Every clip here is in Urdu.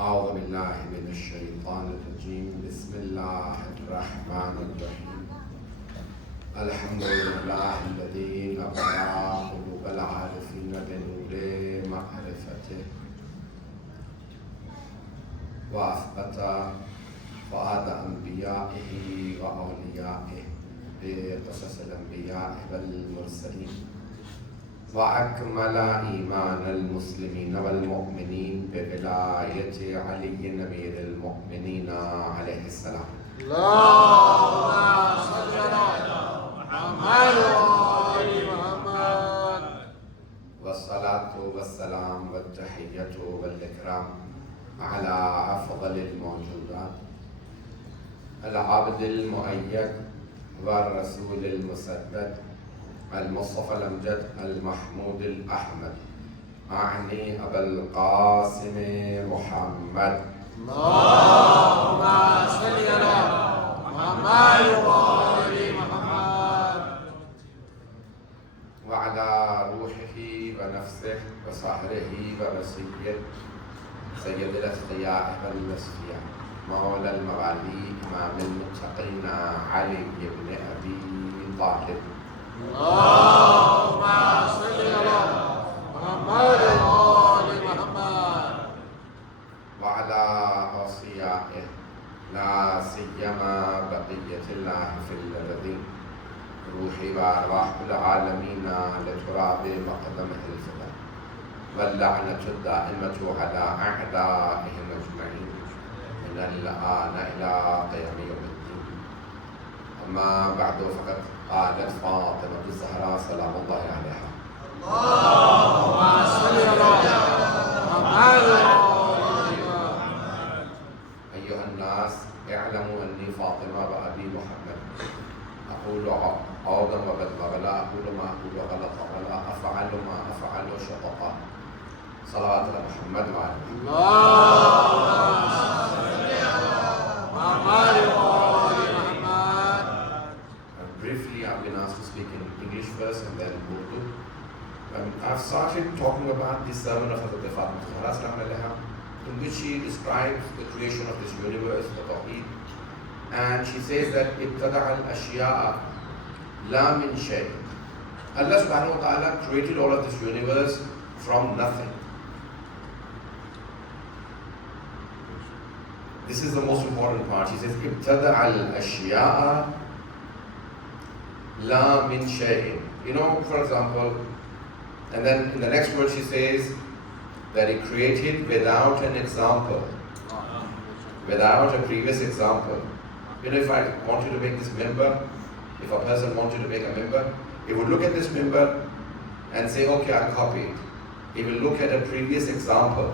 أعوذ بالله من الشيطان الرجيم بسم الله الرحمن الرحيم الحمد لله الذي نبع قلوب العارفين بنور معرفته وأثبت فؤاد أنبيائه وأوليائه بقصص الأنبياء والمرسلين وأكمل إيمان المسلمين والمؤمنين بولاية علي أمير المؤمنين عليه السلام. اللهم صل على محمد وآل محمد. والصلاة والسلام والتحية والإكرام على أفضل الموجودات العبد المؤيد والرسول المسدد المصطفى الأمجد المحمود الأحمد أعني أبا القاسم محمد. اللهم صل على محمد وآل محمد وعلى روحه ونفسه وصهره ورسيه سيد الأتقياء والأصفياء مولى المغالي إمام المتقين علي بن أبي طالب. اللهم صل على محمد وآل محمد وعلى أوصيائه لا سيما بقية الله في الأرضين روحي وأرواح العالمين لتراب مقدمه الفداء واللعنة الدائمة على أعدائهم أجمعين من الآن إلى قيام يوم الدين. أما بعد فقد قالت فاطمة الزهراء سلام الله عليها اللهم صل على محمد أيها الناس اعلموا أني فاطمة وأبي محمد أقول عودا وبدلا ولا أقول ما أقول غلطا ولا أفعل ما أفعل شططا صلوات على محمد وعلى اللهم صل على محمد. Briefly, I've been asked to speak in English first and then Urdu. I've started talking about the sermon of Hazrat Fatima Zahra, in which she describes the creation of this universe, the Tawheed. And she says that ibtada' al-ashya'a la min shay. Allah subhanahu wa ta'ala created all of this universe from nothing. This is the most important part. She says ibtada' al-ashya'a La min shay'in. You know, for example, and then in the next word she says that he created without an example, without a previous example. You know, if I wanted to make this member, if a person wanted to make a member, he would look at this member and say, okay, I'll copy it. He will look at a previous example.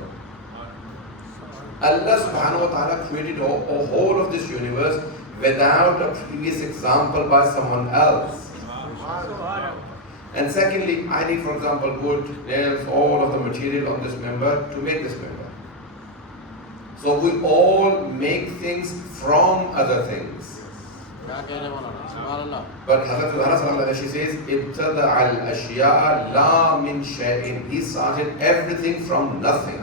Allah subhanahu wa ta'ala created a whole of this universe without a previous example by someone else. And secondly, I need, for example, wood, nails, all of the material on this member to make this member. So we all make things from other things. But Hazrat Zahra, she says, ibtada' al-ashya'a la min shay'in. He started everything from nothing.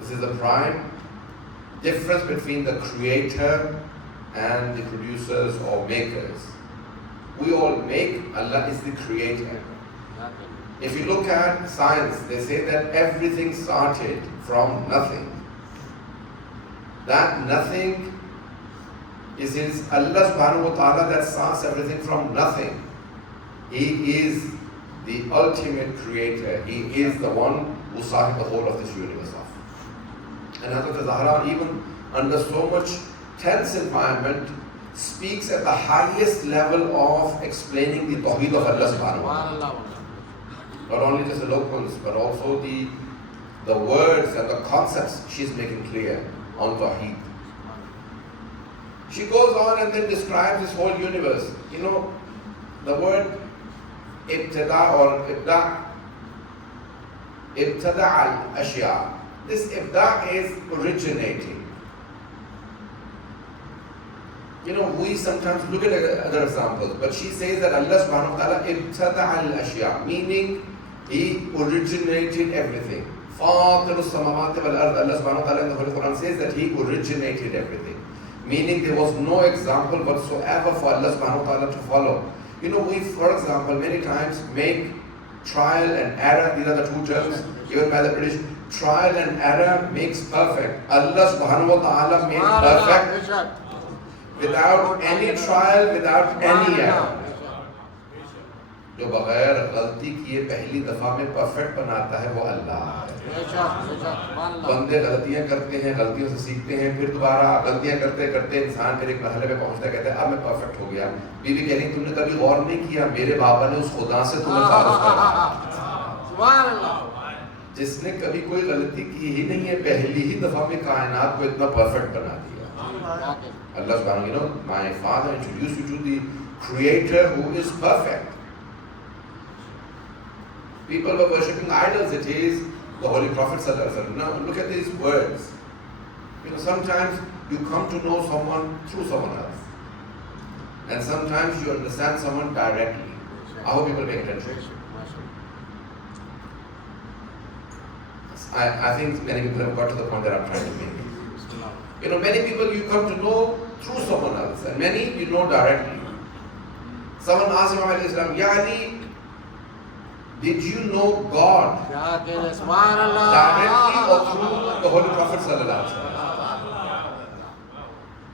This is the prime difference between the creator and the producers or makers. We all make, Allah is the creator. If you look at science, they say that everything started from nothing. That nothing is Allah subhanahu wa ta'ala that starts everything from nothing. He is the ultimate creator. He is the one who started the whole of this universe off. And Hazrat Zahra, even under so much tense environment, speaks at the highest level of explaining the Tawheed of Allah subhanahu wa ta'ala. Not only just eloquence, but also the words and the concepts she's making clear on Tawheed. She goes on and then describes this whole universe. You know, the word ibtada or ibtada' al-ashya. This ibda' is originating. We sometimes look at other examples, but she says that Allah subhanahu wa ta'ala ibtada'a al-ashya, meaning He originated everything. Fatir as-samawati wal-ard, Allah subhanahu wa ta'ala in the Holy Quran says that He originated everything. Meaning there was no example whatsoever for Allah subhanahu wa ta'ala to follow. We, for example, many times make trial and error, these are the two terms given by the British. Trial and error makes perfect. Allah subhanahu wa ta'ala made perfect without any trial, without any error. جو بغیر غلطی کیے پہلی دفعہ میں پرفیکٹ بناتا ہے وہ اللہ ہے. بندے غلطیاں کرتے ہیں، غلطیوں سے سیکھتے ہیں، پھر دوبارہ غلطیاں کرتے کرتے انسان پھر ایک مرحلے پہ پہنچتا ہے، کہتا ہے اب میں پرفیکٹ ہو گیا. بیوی کہہ رہی تم نے کبھی غور نہیں کیا میرے بابا نے اس خدا سے تمہیں تعارف کرایا جس نے کبھی کوئی غلطی کی ہی نہیں ہے، پہلی ہی دفعہ میں کائنات کو اتنا پرفیکٹ بنا دیا. اللہ سبحانہ my father introduced you to the creator who is perfect. People were worshipping idols. It is the Holy Prophet sallallahu alaihi wasallam. Now look at these words. Sometimes you come to know someone through someone else, and sometimes you understand someone directly. I hope people pay attention. I think many people have got to the point that I'm trying to make. Many people you come to know through someone else, and many you know directly. Someone asked Imam alayhi salam, Yani, did you know God directly or through the Holy Prophet sallallahu alaihi wasallam?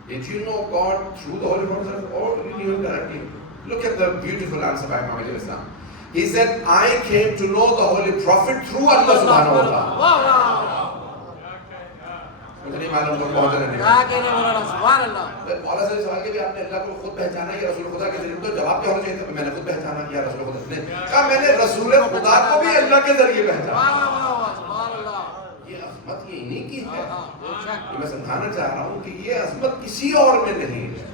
Did you know God through the Holy Prophet sallallahu alaihi wasallam or did you know him directly? Look at the beautiful answer by Imam alayhi salam. He said, I came to know the Holy Prophet through Allah subhanahu wa ta'ala. مجھے نہیں معلوم تم پہنچ رہے ہیں. مولا سے سوال کہ آپ نے اللہ کو خود پہچانا یا رسول خدا کے ذریعے؟ تو جواب کیا ہونا چاہیے تھا میں نے خود پہچانا یا رسول خدا نے کہا میں نے رسول خدا کو بھی اللہ کے ذریعے پہچانا. یہ عظمت یہ انہی کی ہے. یہ میں سمجھانا چاہ رہا ہوں کہ یہ عظمت کسی اور میں نہیں ہے،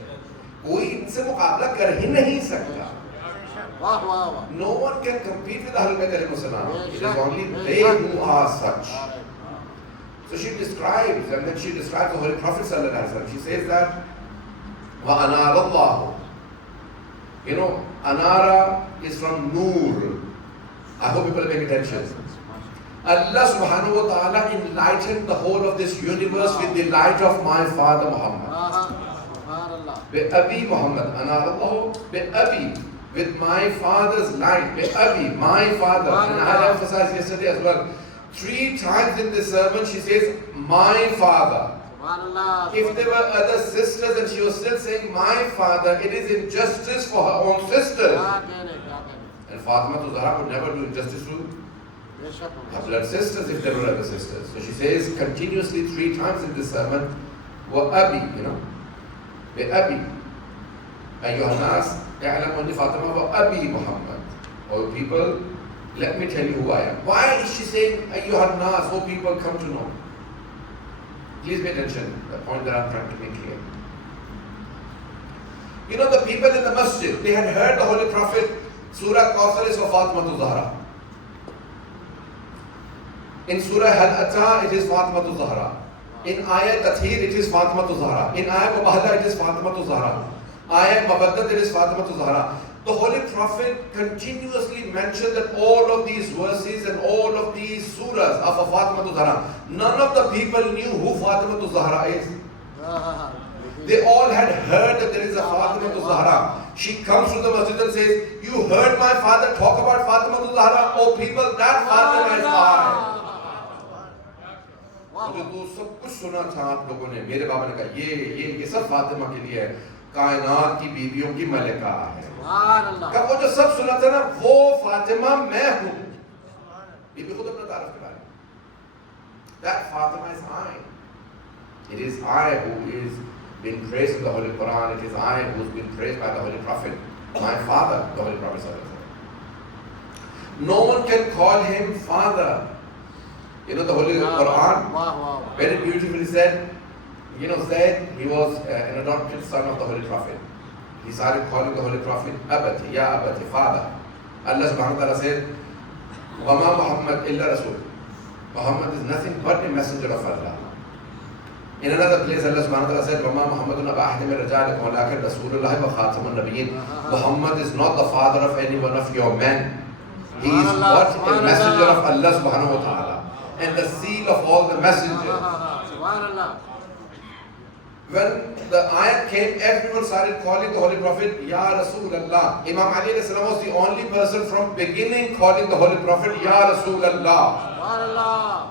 کوئی ان سے مقابلہ کر ہی نہیں سکتا. No one can compete with Ahlul Bayt alayhi salam. It is only they who are such. So she describes, and then she describes the Holy Prophet sallallahu alaihi wasallam. She says that وَأَنَارَ اللَّهُ. Anara is from Noor. I hope people are paying attention. Allah subhanahu wa ta'ala enlightened the whole of this universe with the light of my father Muhammad. Bi-Abi Muhammad. Anara Allahu bi-Abi. With my father's light. Bi-Abi, my father. And I had emphasized yesterday as well. 3 times in this sermon she says, my father. If there were other sisters and she was still saying, my father, it is injustice for her own sisters. And Fatima to Zahra would never do injustice to her blood sisters if there were other sisters. So she says continuously 3 times in this sermon, wa Abi, Bi-Abi. Ayyuhan nas, ya'lamuni Fatima wa Abi Muhammad. Oh people, let me tell you who I am. Why is she saying, Ayyuhan nas, oh people, come to know? Please pay attention, the point that I'm trying to make here. The people in the masjid, they had heard the Holy Prophet, Surah Kawthar is for Fatima to Zahra. In Surah Hal-Ata, it is Fatima to Zahra. In Ayat Tathir, it is Fatima to Zahra. In Ayat Mubahada, it is Fatima to Zahra. Ayat Mabaddat, it is Fatima to Zahra. The Holy Prophet continuously mentioned that all of these verses and all of these surahs are for Fatima to Zahra. None of the people knew who Fatima to Zahra is. They all had heard that there is a Fatima to Zahra. She comes to the masjid and says, you heard my father talk about Fatima to Zahra? Oh people, that Fatima is I. مجھے تو سب کچھ سنا تھا آپ لوگوں نے. میرے بابا نے کہا یہ سب فاطمہ کے لیے ہے, کائنات کی بیویوں کی ملکہ ہے. کہ وہ جو سب سنا تھا نا, وہ فاطمہ میں ہوں. بی بی خود اپنا تعارف کرا رہی. That Fatima is I. It is I who is been praised in the Holy Quran. It is I who has been praised by the Holy Prophet. My father, the Holy Prophet sallallahu alaihi wasallam. No one can call him father. The Holy Quran very beautifully said, said he was an adopted son of the Holy Prophet. He started calling the Holy Prophet Abati, Ya Abati, father. Allah subhanahu wa ta'ala said, Wama Muhammad illa Rasul. Muhammad is nothing but a messenger of Allah. In another place, Allah subhanahu wa ta'ala said, وَمَا مُحَمَّدٌ أَبَا أَحَدٍ مِّن رِّجَالِكُمْ وَلَٰكِن رَّسُولُ اللَّهِ وَخَاتَمُ النَّبِيِّينَ. Muhammad is not the father of any one of your men. He is what? A messenger of Allah subhanahu wa ta'ala. And the seal of all the messengers. When the ayat came, everyone started calling the Holy Prophet Ya Rasulullah. Imam Ali alayhi salam was the only person from beginning calling the Holy Prophet Ya Rasulullah.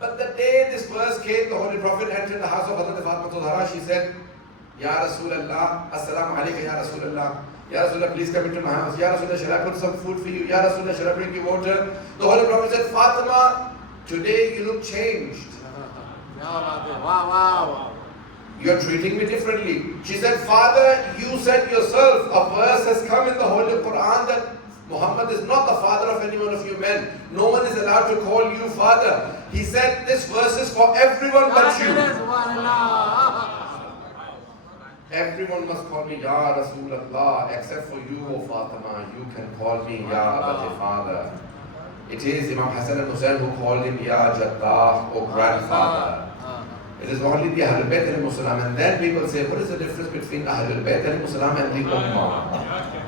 But the day this verse came, the Holy Prophet entered the house of Hazrat Fatima Zahra. She said, Ya Rasulullah, Assalamu alaikum Ya Rasulullah. Ya Rasulullah, please come into my house. Ya Rasulullah, shall I put some food for you? Ya Rasulullah, shall I bring you water? The Holy Prophet said, Fatima, today you look changed. You're treating me differently. She said, Father, you said yourself, a verse has come in the Holy Quran that Muhammad is not the father of any one of you men. No one is allowed to call you father. He said, this verse is for everyone but you. Everyone must call me Ya Rasulullah, except for you, O Fatima. You can call me Ya Abati, father. It is Imam Hassan and Hussain who called him Ya Jaddah, O grandfather. It is only the Ahlul Bayt alayhi salam. And then people say, what is the difference between Ahlul Bayt alayhi salam and the Ummah?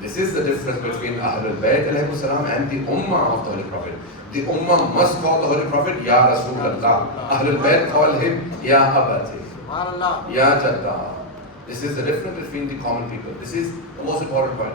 This is the difference between Ahlul Bayt alayhi salam and the Ummah of the Holy Prophet. The Ummah must call the Holy Prophet Ya Rasulullah. Ahlul Bayt call him Ya Abati, Ya Jaddah. This is the difference between the common people. This is the most important point.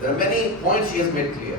There are many points she has made clear.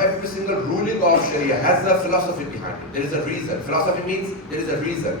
every single ruling of Sharia has a philosophy behind it. There is a reason. Philosophy means there is a reason.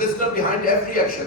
wisdom behind every action.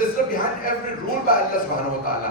wisdom behind every rule by Allah subhanahu wa ta'ala.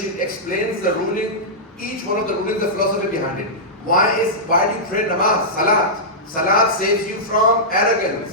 She explains the ruling, each one of the rulings, the philosophy behind it. Why do you pray namaz, salat? Salat saves you from arrogance.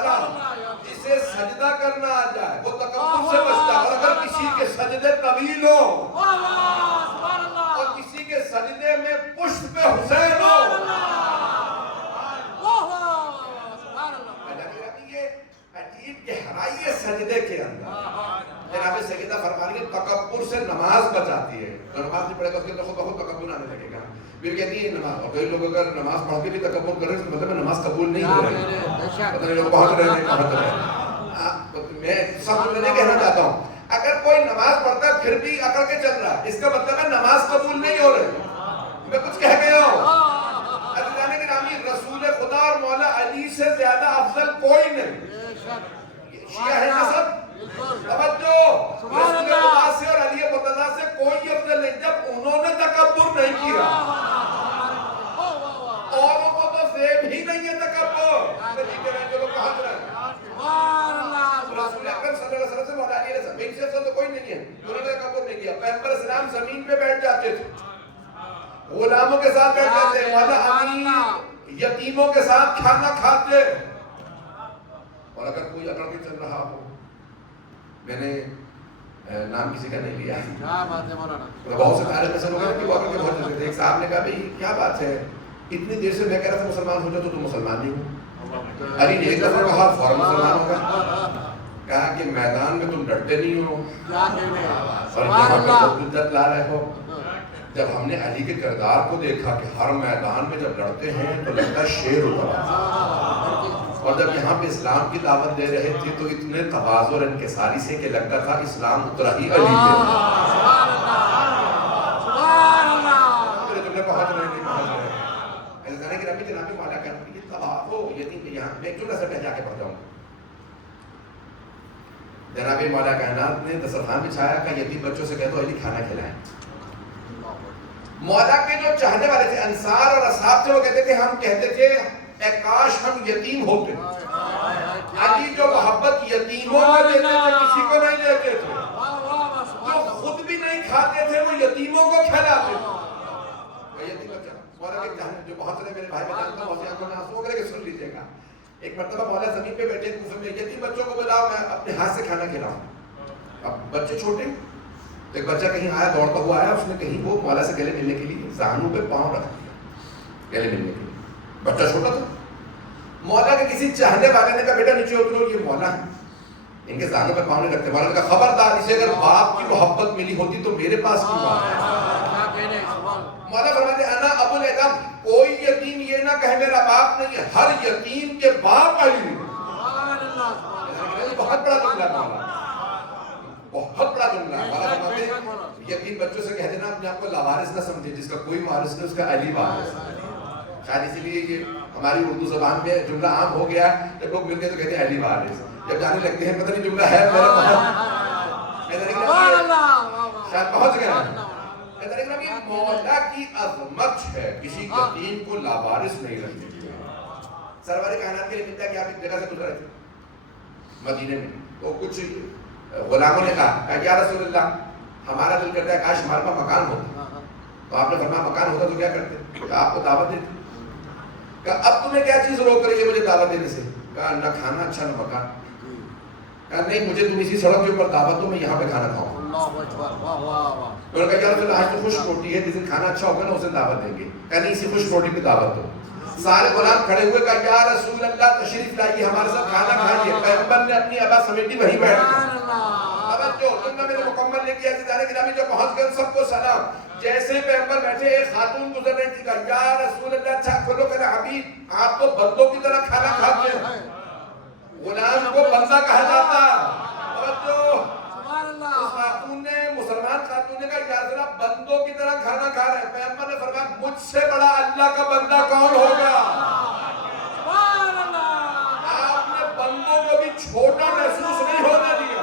السلام جسے سجدہ کرنا آ جائے وہ تکبر سے بچتا ہے، اور اگر کسی کے سجدے طویل ہو اور کسی کے سجدے میں پشت پہ حسین ہو، یہ عجیب گہرائی ہے سجدے کے اندر۔ جناب سیدہ فرمانی ہے تکبر سے نماز بچاتی ہے، تو نماز نہیں پڑھے گا اس کے اندر خود بخود تکبر آنے لگے گا۔ پھر کہتی ہے نماز، اور کئی لوگ اگر نماز پڑھ کے بھی تکبر کر رہے ہیں تو مطلب نماز قبول نہیں ہو رہی، پتہ نہیں لوگ بہت رہے ہیں کہاں رہے ہیں۔ میں سب نہیں کہنا چاہتا ہوں اگر کوئی نماز پڑھتا ہے پھر بھی اکڑ کے چل رہا ہے، اس کا مطلب ہے نماز قبول نہیں ہو رہی۔ میں کچھ کہہ گیا ہوں؟ عزیزان گرامی، رسول خدا اور مولا علی سے زیادہ افضل کوئی نہیں۔ شیعہ ہے نسب، توجہ، رسول خدا سے اور علی مرتضیٰ سے کوئی افضل نہیں جب انہوں نے تکبر نہیں کیا۔ اوروں کو تو زیب ہی نہیں ہے تکبر، جو لوگ کہاں رہے ہیں رسول اکرم صلی اللہ علیہ وسلم سے مولا علی علیہ السلام سے تو کوئی نہیں ہے، انہوں نے تکبر نہیں کیا۔ پیغمبر اسلام زمین پہ بیٹھ جاتے تھے، غلاموں کے ساتھ بیٹھ جاتے، مولا علی یتیموں کے ساتھ کھانا کھاتے۔ اور اگر کوئی اکڑ کے چل رہا ہو، میں نے نام کسی کا نہیں لیا، بہت سے طالب ایسے لوگ ہیں کہ وہ اکڑ کے بہت چلتے تھے۔ ایک صاحب نے کہا بھئی کیا بات ہے، اتنی دیر سے میں کہہ رہا تھا مسلمان ہو جاؤ تو تم مسلمان نہیں ہو۔ علی نے ایک دفعہ کہا فوراً مسلمان ہوگا، کہا کہ میدان میں تم ڈرتے نہیں ہو اور یہاں پہ عزت لا رہے ہو۔ جب ہم نے علی کے کردار کو دیکھا کہ ہر میدان میں جب لڑتے ہیں تو لگتا شیر اتر آتا، اور جب یہاں پہ اسلام کی دعوت دے رہے تھے تو اتنے تواضع اور انکساری سے کہ لگتا تھا اسلام اترا ہی علی پہ۔ میرے جملے پہنچ رہے نہیں پہنچ رہے ہیں کہ ربی جناب مولا کہنا کہ یہ تواضع یتیم یہاں میں کیوں نظر میں جا کے پڑھ جاؤں۔ جناب مولا کائنات نے دسترخوان بچھایا کہ یتیم بچوں سے کہہ دو علی کھانا کھلائیں۔ مولا کے جو چاہنے والے تھے انصار اور اصحاب تھے وہ کہتے تھے ہم کہتے تھے اے کاش ہم یتیم ہوتے۔ علی جو محبت یتیموں کو دیتے تھے کسی کو نہیں دیتے تھے، جو خود بھی نہیں کھاتے تھے وہ یتیموں کو کھلاتے تھے۔ یتیم بچہ مولا کے چاہنے جو بہت سارے میرے بھائی میں جانتا ہوں بہت سی آنکھوں میں آنسو وغیرہ کے سن لیجیے گا۔ ایک مرتبہ مولا زمین پہ بیٹھے کوفے میں، یتیم بچوں کو بلاؤ میں اپنے ہاتھ سے کھانا کھلاؤں۔ اب بچے چھوٹے، ایک بچہ کہیں آیا دوڑتا ہوا آیا، اس نے کہیں وہ مولا سے گلے ملنے کے لیے زانوں پہ پاؤں رکھ دیا گلے ملنے کے لیے۔ بچہ چھوٹا تھا، مولا کے کسی چاہنے والے نے کہا بیٹا نیچے اترو، یہ مولا ہے ان کے زانوں پہ پاؤں نہیں رکھتے۔ مولا نے کہا خبردار، اسے اگر باپ کی محبت ملی ہوتی تو میرے پاس کیوں آتا۔ مولا فرماتے انا ابو الایتام، کوئی یتیم یہ نہ کہے میرا باپ نہیں ہے، ہر یتیم کے باپ علی۔ بہت بڑا جملہ ہے، بہت بڑا جملہ ہے۔ مولا فرماتے یتیم بچوں سے کہہ دینا اپنے آپ کو لاوارث نہ سمجھے، جس کا کوئی وارث نہیں اس کا علی وارث ہے۔ شاید اسی لیے یہ ہماری اردو زبان میں جملہ عام ہو گیا، جب لوگ ملتے ہیں تو کہتے ہیں علی وارث، جب جانے لگتے ہیں پتہ نہیں جملہ ہے میرا شاید پہنچ گیا ہے۔ مولا کی عظمت ہے کسی یتیم کو لاوارث نہیں رکھنے کی۔ سرور کائنات کے لیے ملتا ہے کہ آپ ایک جگہ سے گزرے تھے مدینے میں، تو کچھ غلاموں نے کہا یا رسول اللہ ہمارا دل کرتا ہے کاش ہمارے پاس مکان ہوتا، تو آپ نے فرمایا مکان ہوتا تو کیا کرتے؟ کہ آپ کو دعوت دیتے۔ کہا اب تمہیں کیا چیز روک رہی ہے مجھے دعوت دینے سے؟ کہا نہ کھانا اچھا نہ مکان۔ کہا نہیں مجھے تم اسی سڑک کے اوپر دعوت دو، میں یہاں پہ کھانا کھاؤں۔ انہوں نے کہا یا رسول اللہ آج تو خشک روٹی ہے، جس دن کھانا اچھا ہوگا نا اس دن دعوت دیں گے۔ کہا نہیں اسی خشک روٹی پہ دعوت دو۔ سارے غلام کھڑے ہوئے کہا یا رسول اللہ تشریف لائیے ہمارے ساتھ کھانا کھائیے۔ پیغمبر نے اپنی ابا سمیٹی وہیں بیٹھ گئے۔ توجہ جملہ میں نے مکمل نہیں کیا، عزیزان گرامی جو پہنچ گئے سب کو سلام۔ جیسے پیغمبر بیٹھے ایک خاتون گزر رہی تھی، کہا یا رسول اللہ اچھا کھولو، کہا حبیب آپ تو بندوں کی طرح کھانا کھاتے ہیں، غلام کو بندہ کہا جاتا۔ توجہ اس خاتون نے مسلمان خاتون نے کہا یا ذرا بندوں کی طرح کھانا کھا رہے ہیں۔ پیغمبر نے فرمایا مجھ سے بڑا اللہ کا بندہ کون ہوگا؟ آپ نے بندوں کو بھی چھوٹا محسوس نہیں ہونے دیا۔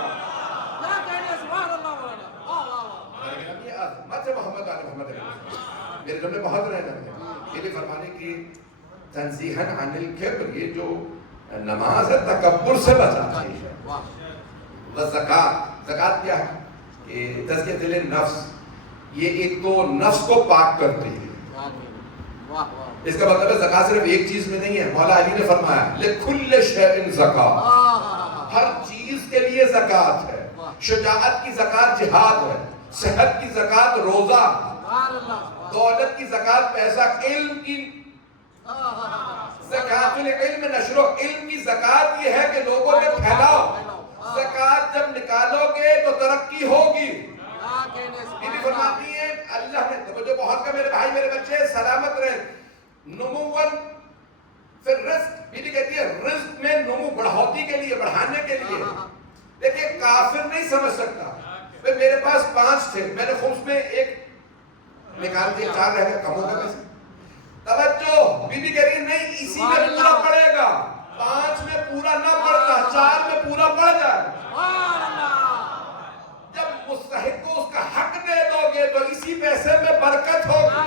محمد آل محمد میرے جملے بہت رہے ہیں، یہ بھی فرمانے کی تنزیہن عن الکبر، یہ جو نماز ہے تکبر سے بچاتی ہے۔ زکات، زکات کیا ہے کہ تزکیۃ النفس، یہ ایک تو نفس کو پاک کرتی ہے، اس کا مطلب ہے زکات صرف ایک چیز میں نہیں ہے. مولا علی نے فرمایا لکل شیء زکات، ہر چیز کے لیے زکات ہے. شجاعت کی زکات جہاد ہے، صحت کی زکات روزہ، دولت کی زکات پیسہ، علم کی زکات العلم نشر، علم کی زکات یہ ہے کہ لوگوں میں پھیلاؤ. زکات جب نکالو گے تو ترقی ہوگی. بی بی فرماتی ہے اللہ نے توجہ بہت کا میرے بھائی میرے بچے سلامت رہے. نموً فی الرزق، بی بی کہتی ہے رزق میں نمو بڑھوتی کے لیے، بڑھانے کے لیے. دیکھیں کافر نہیں سمجھ سکتا. میرے پاس 5 تھے، میں نے خمس میں ایک نکال دیا، 4 رہ گئے، کم ہو گیا پیسے. توجہ بی بی کہہ رہی ہے نہیں اسی میں پورا پڑے گا، 5 میں پورا نہ پڑتا، 4 میں پورا پڑ جائے. جب مستحق کو اس کا حق دے دو گے تو اسی پیسے میں برکت ہوگی.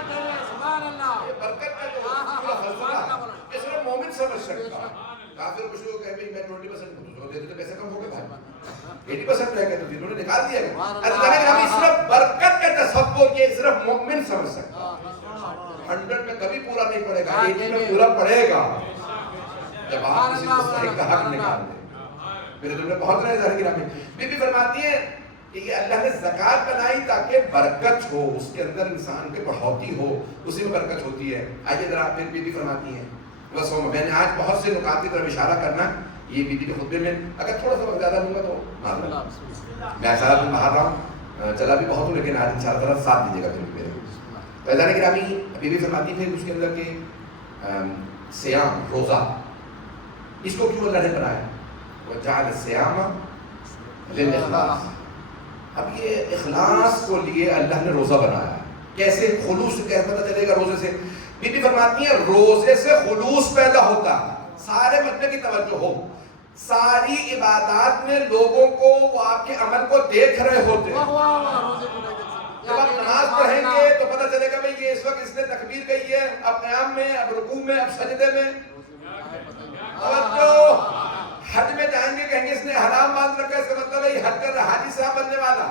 یہ برکت کا جو پورا فلسفہ ہے یہ صرف مومن سمجھ سکتا ہے. کافر کچھ لوگ کہتے ہیں میں 20% دے دو تو پیسے کم ہو گئے بھائی، 80% رہ گئے تو انہوں نے نکال دیا گیا. اللہ نے کہا صرف برکت کا تصور یہ صرف مومن سمجھ سکتا ہے. 100 میں کبھی پورا نہیں پڑے گا، 80 میں پورا پڑے گا جب آپ کسی مستحق کا حق نکال دیں. میرے دل میں بہت رہے ظاہر گرامی. بی بی فرماتی ہے کہ یہ اللہ نے زکات بنائی تاکہ برکت ہو، اس کے اندر انسان کے بڑھوتی ہو، اسی میں برکت ہوتی ہے. آئیے ذرا پھر بی بی فرماتی ہیں بس میں نے آج بہت سے نکات کی طرف اشارہ کرنا یہ بی بی کے خطبے میں. اگر تھوڑا سا وقت زیادہ لوں گا تو میں سارا دن باہر رہا ہوں، چلا بھی بہت ہوں، لیکن آج ان شاء اللہ تعالیٰ ساتھ دیجیے گا پھر میرے. تو اللہ گرامی بی بی فرماتی پھر اس کے اندر کے سیام روزہ اس کو کیوں اللہ نے بنایا؟ وجعل الصیام للاخلاص. اب یہ اخلاص کو لیے اللہ نے روزہ بنایا. کیسے خلوص کیسے پتہ چلے گا روزے سے؟ بی بی فرماتی ہیں روزے سے خلوص پیدا ہوتا. سارے مطلب کی توجہ ہو، ساری عبادات میں لوگوں کو وہ آپ کے عمل کو دیکھ رہے ہوتے ہیں. جب آپ نماز پڑھیں گے تو پتہ چلے گا بھئی یہ اس وقت اس نے تکبیر کہی ہے، اب قیام میں، اب رکوع میں، اب سجدے میں. توجہ حج میں جائیں گے کہیں گے اس نے حرام باندھ رکھا ہے، اس کا مطلب ہے یہ حج کر رہا ہے، حاجی صاحب بننے والا.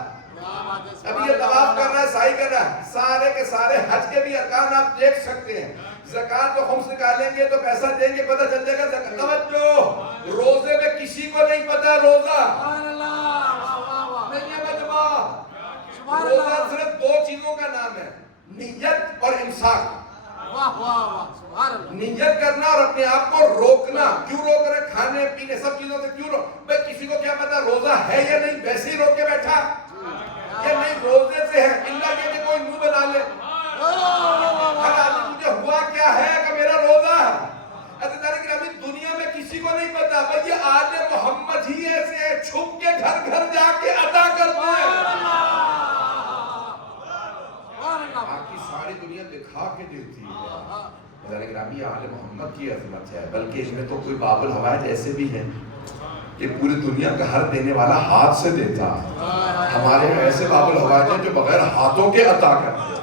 اب یہ طواف کر رہا ہے، سعی کر رہا ہے. سارے کے سارے حج کے بھی ارکان آپ دیکھ سکتے ہیں. زکات کو خمس نکالیں گے تو پیسہ دیں گے پتہ چل جائے گا. توجہ روزے میں کسی کو نہیں پتا روزہ نہیں ہے مجمع. روزہ صرف 2 چیزوں کا نام ہے، نیت اور امساک. نیت کرنا اور اپنے آپ کو روکنا. کیوں روک رہے؟ کھانے پینے سب چیزوں سے کیوں روک؟ بھئی کسی کو کیا پتا روزہ ہے یا نہیں، ویسے ہی روک کے بیٹھا یا نہیں روزے سے ہے. اللہ یہ کہ کوئی منہ بنا لے مجھے ہوا کیا ہے کہ میرا روزہ ہے. دنیا میں کسی کو نہیں پتا. بھئی یہ آل محمد ہی ایسے ہے چھپ کے گھر گھر جا کے عطا کرتے ہیں. باقی ساری دنیا دکھا کے دیتی ہے، لیکن ابھی آل محمد کی عظمت ہے. بلکہ اس میں تو کوئی باب الحوائج ایسے بھی ہیں کہ پوری دنیا کا ہر دینے والا ہاتھ سے دیتا ہے. ہمارے میں ایسے باب الحوائج ہیں جو بغیر ہاتھوں کے عطا کرتے ہیں.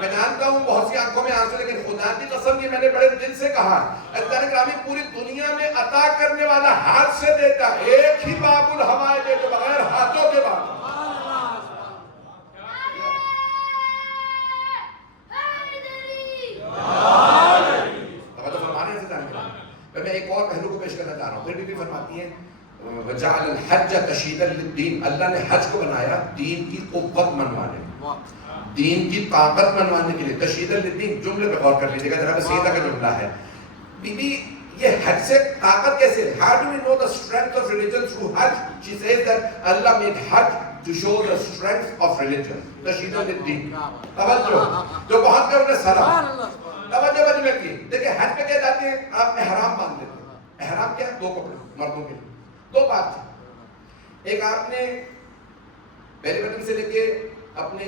میں جانتا ہوں بہت سی آنکھوں میں آنسو، لیکن خدا کی قسم یہ میں نے بڑے دل سے کہا اللہ گرامی پوری دنیا میں عطا کرنے والا ہاتھ سے دیتا. ایک ہی باب الحوائج ہے جو بغیر ہاتھوں کے بات. میں ایک اور پہلو کو پیش کرنا چاہ رہا ہوں. پھر بھی فرماتی ہیں وجعل الحج تشہیدا للدین. اللہ نے حج کو بنایا دین کی قوت منوانے، دین کی طاقت منوانے کے لیے. تشہیدا للدین جملے پہ غور کر لیجیے گا ذرا. سیدھا کا جملہ ہے بی بی یہ حج سے طاقت کیسے؟ How do we know the strength of religion through Hajj? She says that Allah made Hajj to show the strength of religion. تشہیدا للدین. توجہ جو بہت کا انہیں سلام توجہ بجنے کی. دیکھیں حج پہ کیا جاتے ہیں آپ احرام باندھ لیتے ہیں. احرام کیا ہے؟ 2 کپڑے مردوں کے لیے. 2 بات ہے. ایک آپ نے پہلے بٹن سے لے کے اپنے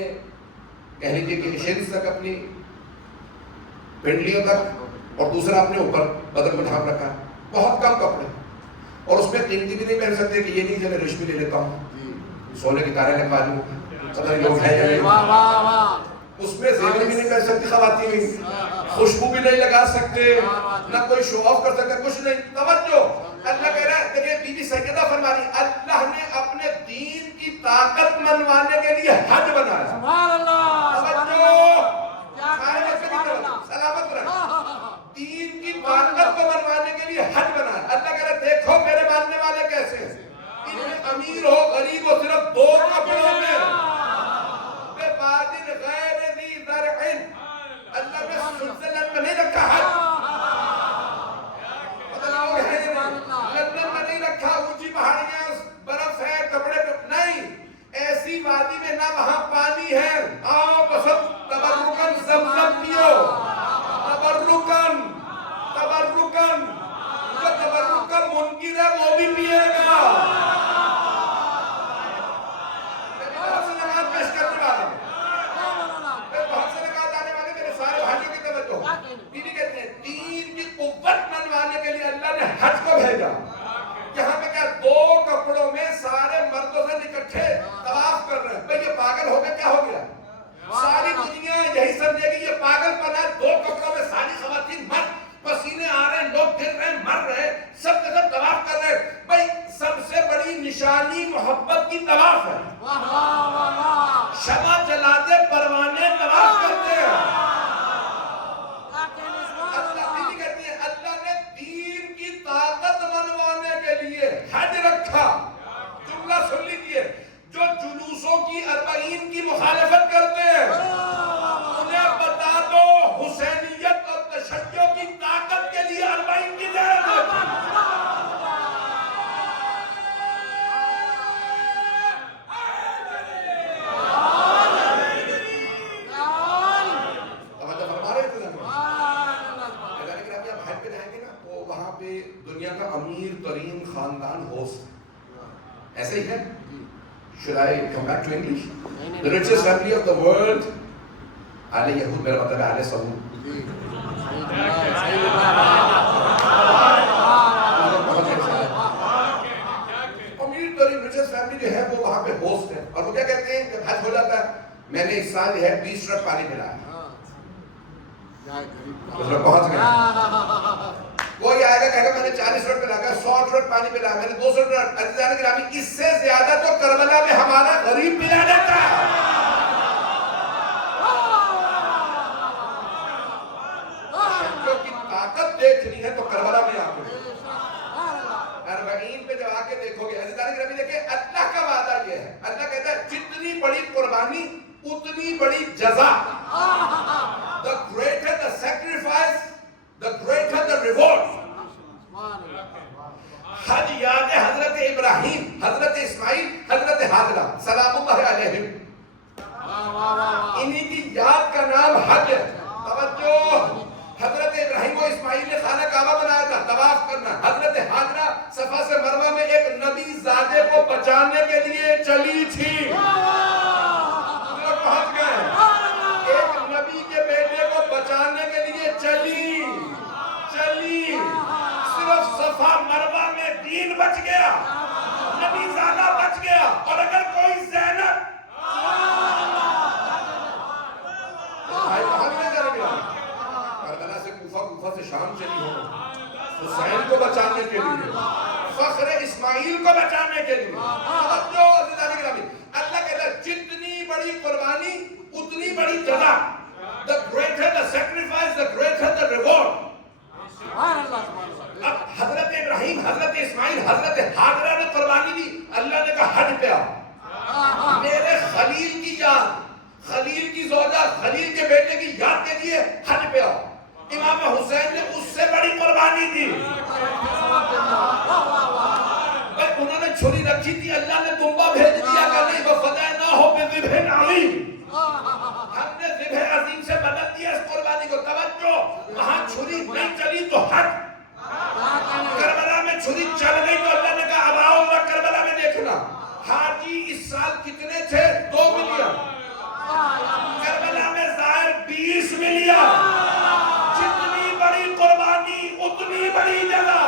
کہہ لیجیے کہ شینس تک اپنی پنڈلیوں تک، اور دوسرا اپنے اوپر بدن میں ڈھانپ رکھا. بہت کم کپڑے، اور اس میں قیمتی بھی نہیں پہن سکتے کہ یہ نہیں کہ میں ریشمی لے لیتا ہوں، سونے کی تاریں لگوا لوں، پتہ نہیں لوگ ہیں یا نہیں. اس میں زیور بھی نہیں پہن سکتی خواتین، خوشبو بھی نہیں لگا سکتے، نہ کوئی شو آف کر سکتا، کچھ نہیں. توجہ اللہ کہہ رہا ہے دیکھیں بی بی سیدہ فرما رہی اللہ نے اپنے دین کی طاقت منوانے کے لیے حج بنایا. سبحان اللہ. توجہ سارے بچے کی طرف سلامت رہے. دین کی طاقت کو منوانے کے لیے حج بنا. اللہ کہہ رہا دیکھو میرے ماننے والے کیسے ہیں. ان میں امیر ہو غریب ہو صرف 2 کپڑوں میں بادل غیر ذی زرع. اللہ نے سوئٹزرلینڈ میں نہیں رکھا حج. لندن میں نہیں رکھا اونچی پہاڑیاں برف ہے کپڑے نہیں. ایسی وادی میں نہ وہاں پانی ہے. آؤ بس تبرکن زمزم پیو. تبرکن تبرکن جو تبرکن منکر ہے وہ بھی پیے گا. بہت سے نماز پیش کرنے والے بہت سے نکات آنے والے میرے سارے بھائیوں کی توجہ. بیوی کہتے ہیں دین کی قوت منوانے کے لیے اللہ نے حج کو بھیجا. یہاں پہ کیا 2 کپڑوں میں سارے مردوں سے اکٹھے طواف کر رہے ہیں. بھئی یہ پاگل ہو گیا کیا ہو گیا؟ ساری دنیا یہی سمجھے کہ یہ پاگل پنا ہے. 2 کپڑوں میں ساری خواتین مرد پسینے آ رہے ہیں لوگ گر رہے ہیں مر رہے ہیں سب کے سب طواف کر رہے ہیں. بھئی سب سے بڑی نشانی محبت کی طواف ہے. شمع جلاتے پروانے طواف کرتے ہیں. اللہ کہتی ہے اللہ نے دین کی طاقت منوانے کے لیے حج رکھا. جملہ سن لیجیے. جو جلوسوں کی 40 کی مخالفت کرتے ہیں انہیں بتا دو حسینیت اور تشیع کی طاقت کے لیے 40 کی ضرورت ہے. دنیا کا امیر ترین خاندان ہوسٹ ایسے ہی ہے. Should I come back to English? The richest family of the world. آل یہود میرا مطلب ہے آل سعود. امیر ترین richest family جو ہے وہ وہاں پہ ہوسٹ ہے. اور وہ کیا کہتے ہیں جب حج ہو جاتا ہے میں نے اس سال جو ہے 20 ٹرک پانی پلایا. پہنچ گیا. وہ یہ آئے گا کہے گا میں نے 40 ٹرک پلایا 100 ٹرک پانی پلایا میں نے 200 ٹرک. عزیزان گرامی اس سے زیادہ تو کربلا میں ہمارا غریب پلا دیتا ہے. شہیدوں کی طاقت دیکھنی ہے تو کربلا میں آ کے 40 پہ جب آ کے دیکھو گے. عزیزان گرامی دیکھیں اللہ کا وعدہ یہ ہے. اللہ کہتا ہے جتنی بڑی قربانی اتنی بڑی جزا. The greater the sacrifice, the greater the reward. حج یاد ہے حضرت ابراہیم حضرت اسماعیل حضرت حاجرہ سلام اللہ علیہم. انہی کی یاد کا نام حج ہے. توجہ. حضرت ابراہیم و اسماعیل نے خانہ کعبہ بنایا تھا طواف کرنا. حضرت حاجرہ صفا سے مروہ میں ایک نبی زادے کو بچانے کے لیے چلی تھی. پہنچ گئے. ایک نبی کے بیٹے کو بچانے کے لیے چلی صرف صفا مروہ میں دین بچ گیا نبی زادہ بچ گیا. اور اگر کوئی زینب کربلا سے کوفہ سے شام چلی ہو حسین کو بچانے کے لیے فخر اسماعیل کو بچانے کے لیے. اللہ کہتا ہے جتنی بڑی قربانی اتنی بڑی جزا. The greater the sacrifice, the greater the reward. اب حضرت ابراہیم حضرت اسماعیل حضرت حاجرہ نے قربانی دی. اللہ نے کہا حج پہ آؤ. میرے خلیل کی یاد خلیل کی زوجہ خلیل کے بیٹے کی یاد کے لیے حج پہ آؤ. امام حسین نے اس سے بڑی قربانی دی. انہوں نے چھری رکھی تھی اللہ نے دمبا بھیج دیا کہ نہیں وَفَدَيْنَاهُ بِذِبْحٍ عَظِيمٍ. ہم نے ذبح عظیم سے بدل دیا اس قربانی کو. توجہ. وہاں چھری نہیں چلی تو حج. کربلا میں چھری چل گئی تو اللہ نے کہا اب آؤ اور کربلا میں دیکھنا. حاجی اس سال کتنے تھے 2 ملین. کربلا میں ظاہر 20 ملین. جتنی بڑی قربانی اتنی بڑی جزا.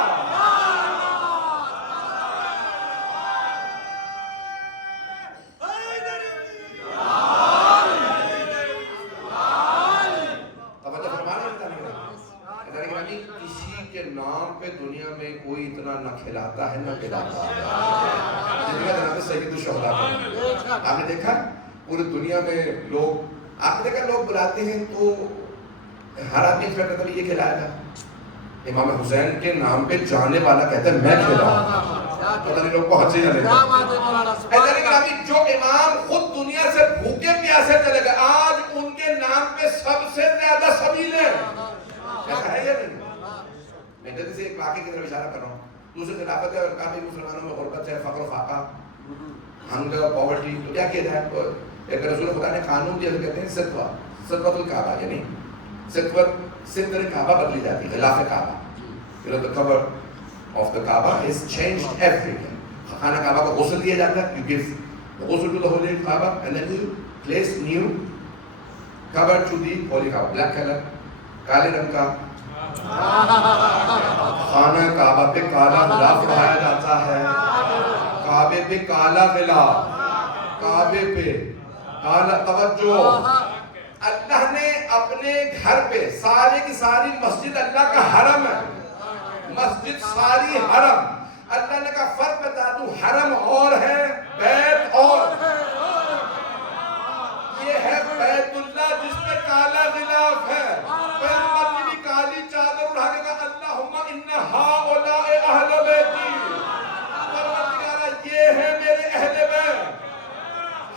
کسی کے نام پہ دنیا میں کوئی اتنا نہ کھلاتا ہے نہ پلاتا ہے جتنا جناب سید الشہداء کا. آپ نے دیکھا پوری دنیا میں لوگ آپ نے دیکھا لوگ بلاتے ہیں تو ہر آدمی ایکسپیکٹ کرتا ہے یہ کھلائے گا. امام حسین کے نام پہ جانے والا کہتا ہے میں کھلاؤں. پتہ نہیں لوگ پہنچ ہی جانے گا. جو امام خود دنیا سے بھوکے پیاسے چلے گئے, آج ان کے نام پہ سب سے زیادہ سبیلیں. ایسا ہے یا نہیں؟ میں جلدی سے ایک واقعے کی طرف اشارہ کر رہا ہوں. دوسری خلافت ہے اور کافی مسلمانوں میں غربت ہے, فقر و فاقہ, ہنگر اور پاورٹی. تو کیا کیا جائے؟ ایک رسول خدا نے قانون دیا, کہتے ہیں ستوہ, ستوۃ الکعبہ, یعنی ستر کعبہ بدلی جاتی ہے, غلاف کعبہ. The cover of the Kaaba is changed every year. خانہ کعبہ کو غسل دیا جاتا ہے. You give the ghusl to the holy Kaaba and then you place new cover to the holy Kaaba. Black color, کالے رنگ کا. خانہ کعبہ پہ کالا غلاف بڑھایا جاتا ہے. کعبے پہ کالا غلاف, کعبے پہ کالا. توجہ, اللہ نے اپنے گھر پہ سارے کی ساری مسجد اللہ کا حرم ہے, مسجد ساری حرم. اللہ نے کہا فرق بتا دوں, حرم اور ہے, بیت اور. یہ ہے بیت اللہ جس پہ کالا غلاف ہے. پھر بھی کالی چادر اٹھا کے کہا اللہم ان ہؤلاء اہل بیتی. یہ ہے میرے اہل بیت.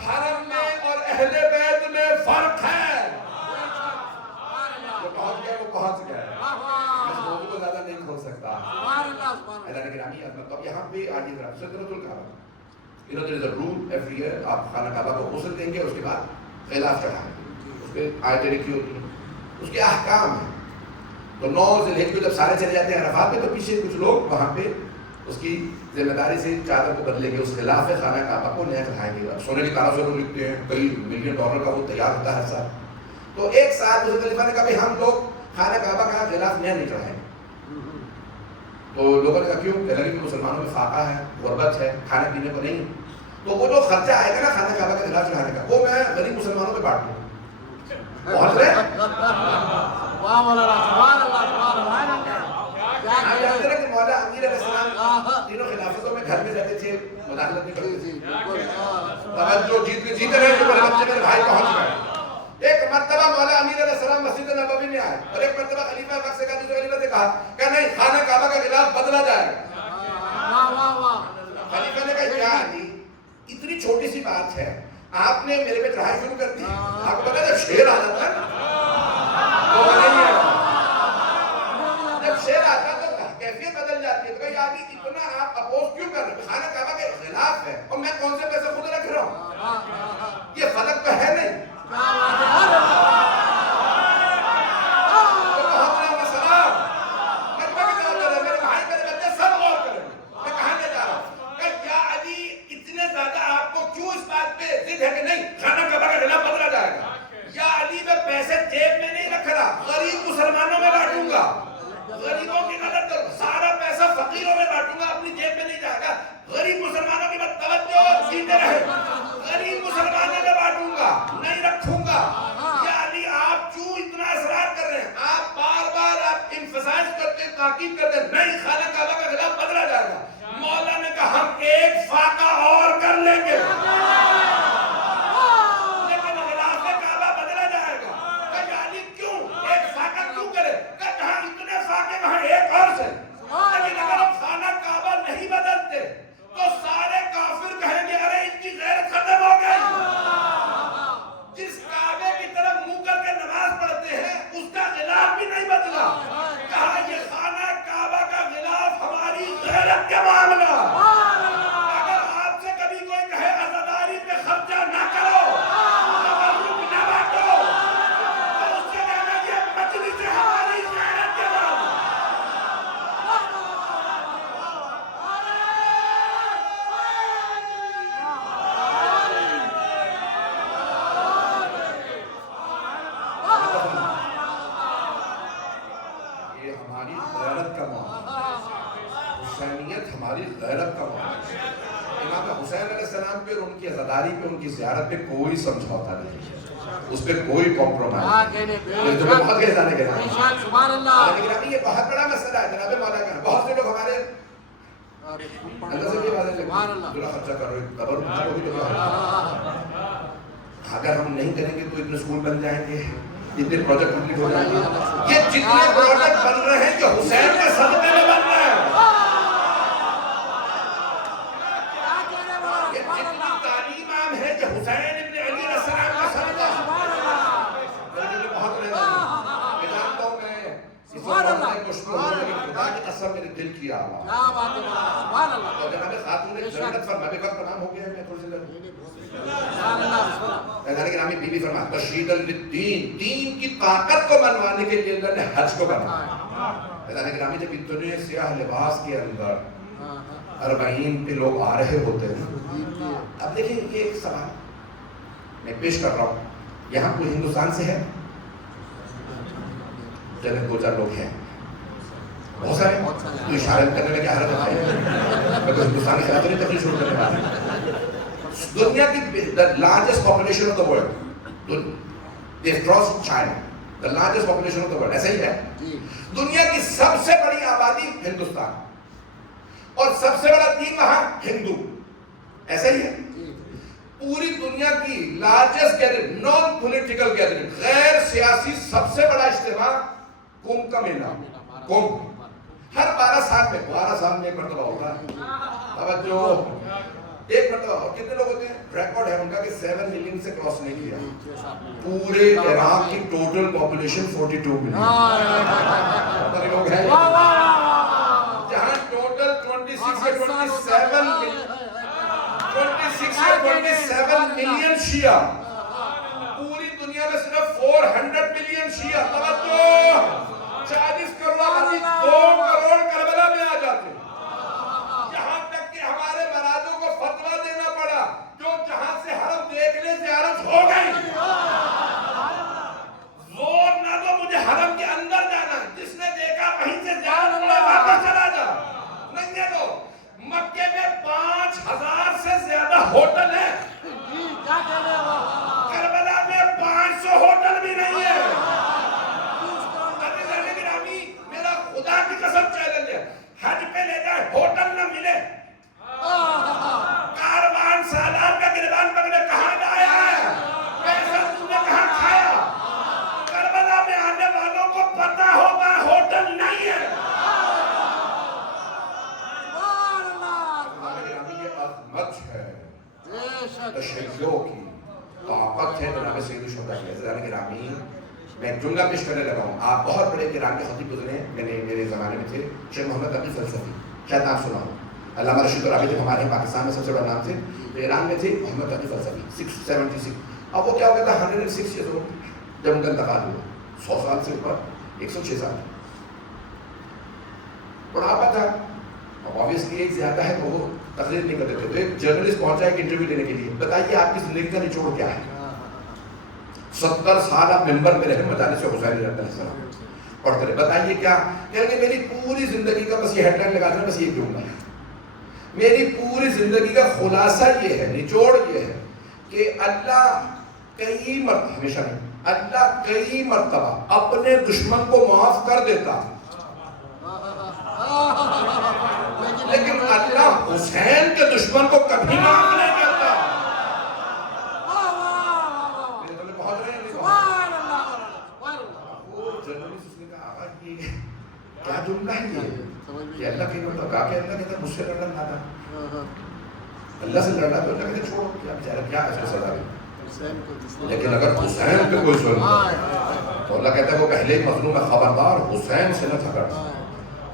حرم میں اور اہل بیت میں فرق ہے. جو پہنچ گیا وہ پہنچ گیا, موضوع کو زیادہ نہیں کھول سکتا. اللہ نے گرامی عظمت. اب یہاں پہ آگے طرف سترۃ الکعبہ, there is a rule every year. آپ خانہ کعبہ کو غسل دیں گے, اس کے بعد غلاف چڑھائیں گے, اس پہ آیتیں لکھی ہوتی ہیں, اس کے احکام ہیں. تو 9 ذی الحجہ کو جب سارے چلے جاتے ہیں عرفات پہ, تو پیچھے کچھ لوگ وہاں پہ اس کی ذمہ داری سے چادر کو بدلیں گے, اس غلاف خانہ کعبہ کو نیا چڑھائیں گے. سونے کی تاروں سے وہ لکھتے ہیں, کئی $1,000,000 کا وہ تیار ہوتا ہے ہر سال. تو ایک سال حضرت خلیفہ نے کہا بھی ہم لوگ خانہ کعبہ کا غلاف نیا نہیں چڑھائیں گے. تو لوگوں نے کہا کیوں؟ کہ لگے کہ مسلمانوں میں فاقہ ہے, غربت ہے, کھانے پینے کو نہیں. تو وہ جو خرچہ آئے گا نا خانہ کعبہ کا غلاف چڑھانے کا, وہ میں غریب مسلمانوں میں بانٹ دوں. پہنچ رہے؟ آپ جانتے ہیں کہ مولا امیر علیہ السلام تینوں خلافتوں میں گھر میں رہتے تھے, مداخلت نہیں کرتے تھے. توجہ, جیتے رہے جو بڑے بچے میرے بھائی پہنچ گئے. ایک مرتبہ مولا امیر علیہ السلام مسجد نبوی میں آئے, اور ایک مرتبہ خلیفہ وقت سے کہا, دوسرے خلیفہ سے کہا کہ نہیں, خانہ کعبہ کا غلاف بدلا جائے گا. خلیفہ نے کہا کیا علی, اتنی چھوٹی سی بات ہے, آپ نے میرے پہ چڑھائی شروع کر دی. آپ کو پتا جب شیر آ جاتا ہے تو نہیں ہے, جب شیر آتا تو کیفیت بدل جاتی ہے. تو کہا علی اتنا آپ اپوز کیوں کر رہے ہیں, خانہ کعبہ کے خلاف ہے, اور میں کون سے پیسے خود رکھ رہا ہوں, یہ فرق تو ہے نہیں. مسلمانوں میں بانٹوں گا, غریبوں کی مدد کروں, سارا پیسہ فقیروں میں بانٹوں گا, اپنی جیب میں نہیں جائے گا. غریب مسلمانوں کی مدد, توجہ, جیتے رہے, غریب مسلمانوں میں بانٹوں گا, نہیں رکھوں گا. یا علی آپ کیوں اتنا اصرار کر رہے ہیں؟ آپ بار بار آپ emphasize کرتے ہیں, تاکید کرتے ہیں, نہیں خانہ کعبہ کا غلاف بدلا جائے گا. مولا نے کہا ہم ایک فاقہ اور کر لیں گے, ان کی زیارت پہ کوئی سمجھوتا نہیں, اس پہ کوئی کمپرومائز نہیں. بہت گئے جانے کے لیکن ابھی یہ بہت بڑا مسئلہ ہے جناب مولا کا. بہت سے لوگ ہمارے اللہ سے یہ باتیں لگی, جو خرچہ کر رہے قبر اگر ہم نہیں کریں گے تو اتنے اسکول بن جائیں گے, کتنے پروجیکٹ کمپلیٹ ہو جائیں گے. یہ جتنے پروجیکٹ بن رہے ہیں جو حسین کے صدقے میں بن رہے ہیں, یہ جتنی تعلیم عام ہے کہ حسین ابن علی علیہ السلام کا صدقہ. بہت رہے میں جانتا ہوں, میں اس وقت مشکل ہوں, لیکن خدا کی قسم میرے دل کی آواز. اور جناب خاتون جنت فرما, بے وقت نام ہو گیا ہے, میں تھوڑی سی لیکن ہمیں بی بی فرما تشہید الدین, دین کی طاقت کو منوانے کے لیے اللہ نے حج کو بنایا. میدان گرامی جب اتنے سیاہ لباس کے اندر 40 پہ لوگ آ رہے ہوتے ہیں, اب دیکھیں یہ ایک سوال میں پیش کر رہا ہوں, یہاں کوئی ہندوستان سے ہے؟ چلیں 2-4 لوگ ہیں, بہت سارے تو اشارے کرنے میں کیا حرکت ہے, میں تو ہندوستان کے خلاف نہیں تقریر شروع کرنے والا. دنیا کی the largest population of the world, they've crossed China, the largest population of the world, ایسا ہی ہے. دنیا کی سب سے بڑی آبادی ہندوستان, اور سب سے بڑا دین وہاں ہندو, ایسا ہی ہے. پوری دنیا کی largest gathering, non political gathering, غیر سیاسی سب سے بڑا اجتماع کمبھ کا میلہ. کمبھ ہر 12 سال میں ایک مرتبہ ہوتا ہے. توجہ, ایک مرتبہ. اور کتنے لوگ ہوتے ہیں؟ ریکارڈ ہے ان کا کہ 7 ملین سے کراس نہیں کیا. پورے عراق کی ٹوٹل پاپولیشن 42 ملین لوگ ہیں, جہاں ٹوٹل 26 ملین شیعہ. پوری دنیا میں صرف 400 ملین شیعہ. توجہ, 40 کروڑ آدمی 2 کروڑ کربلا میں آ جاتے ہیں. یہاں تک کہ ہمارے مرادوں کو فتویٰ دینا پڑا, جو جہاں سے حرم دیکھنے زیارت ہو گئی, زور نہ دو مجھے حرم کے اندر جانا, جس نے دیکھا وہیں سے زیارت پڑا واپس چلا جا. نہیں ہے تو مکے میں 5000 سے زیادہ ہوٹل ہیں, کربلا میں 500 ہوٹل بھی نہیں ہے. میرا خدا کی قسم چیلنج ہے, حج پہ لے جائے ہوٹل نہ ملے, کاروان سالار کا گریبان پکڑے کہاں لایا ہے, پیسہ تم نے کہاں کھایا. کربلا میں آنے والوں کو پتہ ہوگا ہوٹل نہیں ہے. یہ عظمت ہے, تشیعوں کی طاقت ہے جناب سید الشہداء کی. حضرات گرامی, میں ایک جملہ پیش کرنے لگا ہوں. آپ بہت بڑے قرآن کے خطیب گزرے ہیں, میرے زمانے میں تھے شیخ محمد تقی فلسفی, شاید آپ سنا ہو. علامہ رشید الرابی جب ہمارے پاکستان میں سب سے بڑا نام تھے, تو ایران میں تھے محمد تقی فلسفی 676. اب وہ کیا ہو گیا تھا 106 ایئرز اولڈ جب ان کا انتقال ہوا. 100 سال سے اوپر, 106 سال بڑھاپا تھا. اب آبویسلی ایج زیادہ ہے تو وہ تقریر نہیں کرتے تھے. تو ایک جرنلسٹ پہنچا ایک انٹرویو دینے کے لیے, بتائیے آپ کی زندگی کا نچوڑ کیا ہے. 70 سال آپ ممبر میں رہے, مجالس حسین علیہ السلام پڑھتے رہے, بتائیے کیا کہیں گے. میری پوری زندگی کا بس یہ ہیڈ لائن لگا دینا, بس یہ کیوں گا. میری پوری زندگی کا خلاصہ یہ ہے, نچوڑ یہ ہے کہ اللہ کئی مرتبہ, ہمیشہ نہیں, اللہ کئی مرتبہ اپنے دشمن کو معاف کر دیتا, لیکن اللہ حسین کے دشمن کو کبھی معاف نہیں کرتا. کیا جملہ ہے یہ, اللہ کی مطلب کہا کہ اللہ کہتا ہے مجھ سے لڑنا نہ تھا, اللہ سے لڑنا تو اللہ کہتے چھوڑو, کیا بیچارہ کیا ہے اس کو سزا دی. لیکن اگر حسین پہ کوئی ظلم تو اللہ کہتا ہے وہ پہلے ہی مظلوم ہے, خبردار حسین سے نہ جھگڑ.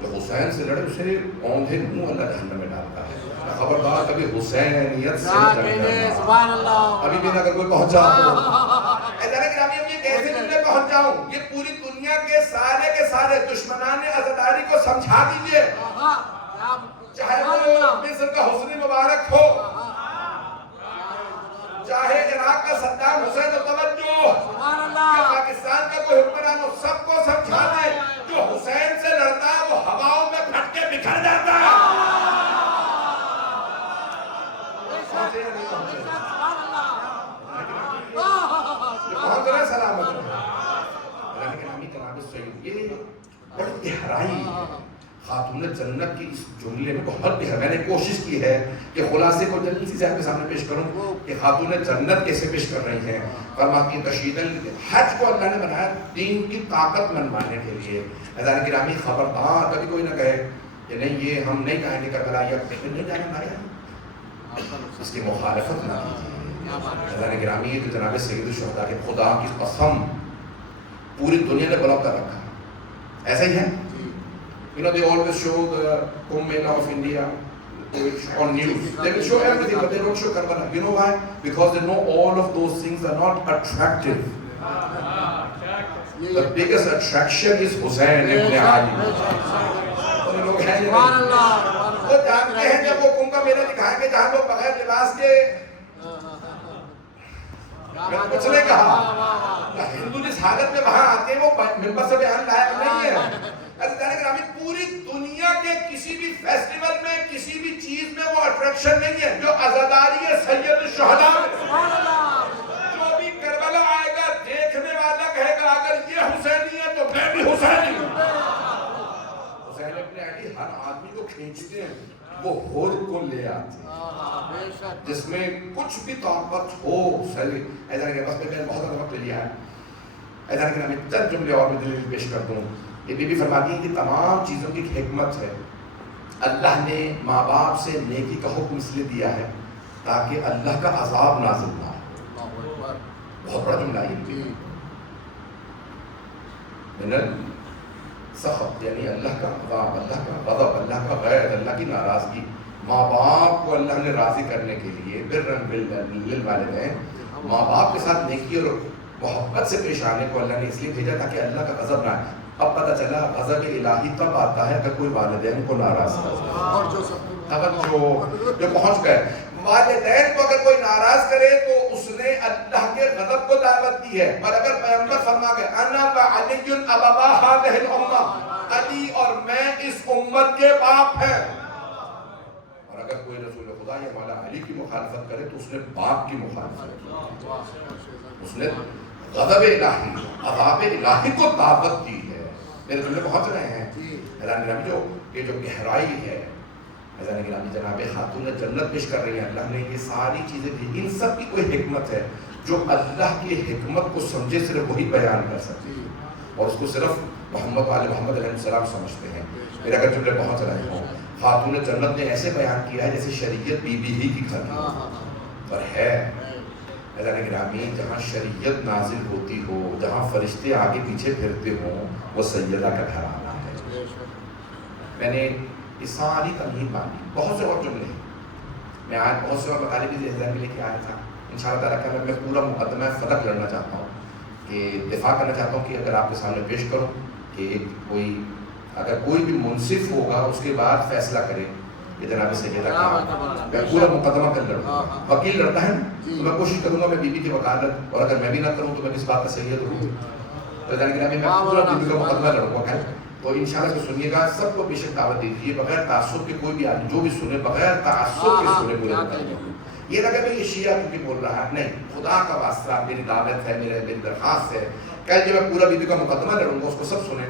جو حسین سے لڑے اسے اوندھے منہ اللہ جہنم میں ڈالتا ہے. خبردار کبھی حسینیت سے نہ جھگڑنا. ابھی بھی اگر کوئی پہنچا کیسے میں پہنچ جاؤں, یہ پوری دنیا کے سارے دشمنان عزاداری کو سمجھا دیجئے, چاہے وہ مصر کا حسنی مبارک ہو, چاہے عراق کا صدام حسین, توجہ, پاکستان کا کوئی حکمران ہو, سب کو سمجھا دے جو حسین سے لڑتا ہے وہ ہواؤں میں پھٹ کے بکھر جاتا ہے. بہت بڑا سلامت ہے. یہ بڑی گہرائی ہے. خاتون جنت کی اس جملے میں بہت ہے. میں نے کوشش کی ہے کہ خلاصے کو جلدی سے آپ کے سامنے پیش کروں کہ خاتون جنت کیسے پیش کر رہی ہیں. فرماتی ہیں تشہید حج کو اللہ نے بنایا دین کی طاقت منوانے کے لیے. عزیزان گرامی خبردار کبھی کوئی نہ کہے کہ نہیں یہ ہم نہیں کہیں گے کربلا یا نہیں جانے مارے، اس کی مخالفت نہ کیجیے. عزیزان گرامی یہ تو جناب سید الشہداء کے خدا کی قسم پوری دنیا نے بلاک کر رکھا ہے. ایسا ہی ہے. You know, they always show the Kumbh Mela of India on news. They will show everything, but they don't show Karbala. You know why? Because they know all of those things are not attractive. The biggest attraction is Hussain ibn Ali. لوگ ہیں وہ جانتے ہیں جب وہ کمبھ کا میلہ دکھائیں گے جہاں لوگ بغیر لباس کے کچھ نے کہا ہندو جس حالت میں وہاں آتے ہیں وہ ممبر سے بیان لائق نہیں ہے. پوری دنیا کے کسی بھی فیسٹیول میں کسی بھی چیز میں وہ اٹریکشن نہیں ہے جو عزاداری ہے سید الشہداء میں. جو بھی کربلا آئے گا دیکھنے والا کہے گا اگر یہ حسینی ہے تو میں بھی حسینی ہوں. حسین ابن علی ہر آدمی کو کھینچتے ہیں، وہ خود کو لے آتے ہیں جس میں کچھ بھی طاقت ہو. ایسا کہ بس میں بہت زیادہ وقت لیا ہے. ایسا کہ میں چند جملے اور میں دلیل پیش کر دوں. یہ بی بی فرماتی ہیں کہ تمام چیزوں کی حکمت ہے. اللہ نے ماں باپ سے نیکی کا حکم اس لیے دیا ہے تاکہ اللہ کا عذاب نازل نہ ہو. بہت بڑا جملہ ہے. سخت یعنی اللہ کا عذاب، اللہ کا غضب، اللہ کا غیر، اللہ کی ناراضگی. ماں باپ کو اللہ نے راضی کرنے کے لیے برًا للوالدین، ماں باپ کے ساتھ نیکی اور محبت سے پیش آنے کو اللہ نے اس لیے بھیجا تاکہ اللہ کا غضب نہ آئے. اب پتہ چلا غضب الہی تب آتا ہے اگر کوئی والدین کو ناراض کرے. جو پہنچ گئے والدین کو اگر کوئی ناراض کرے تو اس نے اللہ کے غضب کو دعوت دی ہے. اور اگر پیغمبر فرما گئے انا وعلی ابوا هذه الامه، علی اور میں اس امت کے باپ ہیں، اور اگر کوئی رسول خدا یا مولا علی کی مخالفت کرے تو اس نے باپ کی مخالفت کی، اس نے غضب الہی عذاب الہی کو دعوت دی ہے. میرے جملے پہنچ رہے ہیں. حضرت گرامی جو یہ جو گہرائی ہے حضرت گرامی جناب خاتون جنت پیش کر رہی ہیں. اللہ نے یہ ساری چیزیں دی، ان سب کی کوئی حکمت ہے. جو اللہ کی حکمت کو سمجھے صرف وہی بیان کر سکتے ہیں اور اس کو صرف محمد علیہ محمد علیہ السلام سمجھتے ہیں. میرے اگر جملے پہنچ رہے ہوں خاتون جنت نے ایسے بیان کیا ہے جیسے شریعت بی بی ہی کی کھاتی پر ہے. اللہ گرامی جہاں شریعت نازل ہوتی ہو، جہاں فرشتے آگے پیچھے پھرتے ہوں، وہ سیدہ کا گھرانہ ہے. میں نے یہ ساری تمہید مانی. بہت سے اور جملے ہیں. میں آج بہت سے اور مطالب بھی ذہن میں لے کے آیا تھا. انشاءاللہ تعالیٰ کہ میں پورا مقدمہ فتح لڑنا چاہتا ہوں، کہ دفاع کرنا چاہتا ہوں کہ اگر آپ کے سامنے پیش کروں کہ کوئی اگر کوئی بھی منصف ہوگا اس کے بعد فیصلہ کرے کہ جناب سیدہ کا میں پورا مقدمہ کر لڑوں. وکیل لڑتا ہے تو میں کوشش کروں گا میں بی بی کی وکالت، اور اگر میں بھی نہ کروں تو میں کس بات کا سید ہوں. تو جان گرامی میں پورا بی بی کا مقدمہ لڑوں گا. تو انشاءاللہ سے سنیے گا، سب کو بے شک دعوت دیجیے بغیر تعصب کے. کوئی بھی آدمی جو بھی سنے بغیر تعصب کے سنے پورے مقدمے. یہ نہ کہ یہ شیعہ کیونکہ بول رہا ہے، نہیں، خدا کا واسطہ میری دعوت ہے، میری درخواست ہے کہ جو میں پورا بی بی کا مقدمہ لڑوں گا اس کو سب سنیں.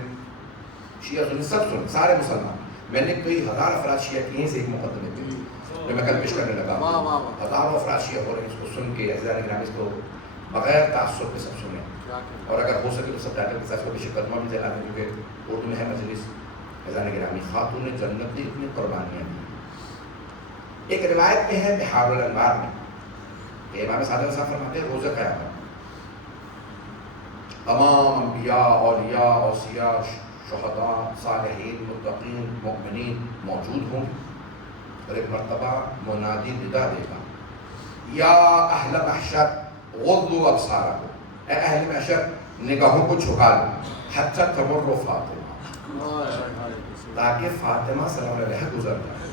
شیعہ سنیں، سب سنیں، سارے مسلمان. میں نے کئی ہزار افراد شیعہ کیے سے ایک مقدمے پہ جو میں کل پیش کرنے لگا. ہزاروں افراد شیعہ ہو رہے ہیں اس کو سن کے. عزیزان گرامی اس کو بغیر تعصب کے سب سنیں، اور اگر ہو سکے تو سب ڈاٹر کے ساتھ کو بھی قدمہ بھی جلا دیں کیونکہ اردو میں ہے مجلس. عزیزان گرامی خاتون جنت نے اتنی قربانیاں دی. ایک روایت میں ہے بحار الانوار میں کہ امام صادق صاحب فرماتے ہیں روز قیامت تمام انبیاء، اولیاء، اوصیاء، شہداء، صالحین، متقین، مؤمنین موجود ہوں. اور ایک مرتبہ منادی ندا دے گا یا اہل محشر غضوا ابصارکم، اے اہل محشر نگاہوں کو جھکا لو حتی تمر فاطمہ، تاکہ فاطمہ سلام علیہ گزر جائے.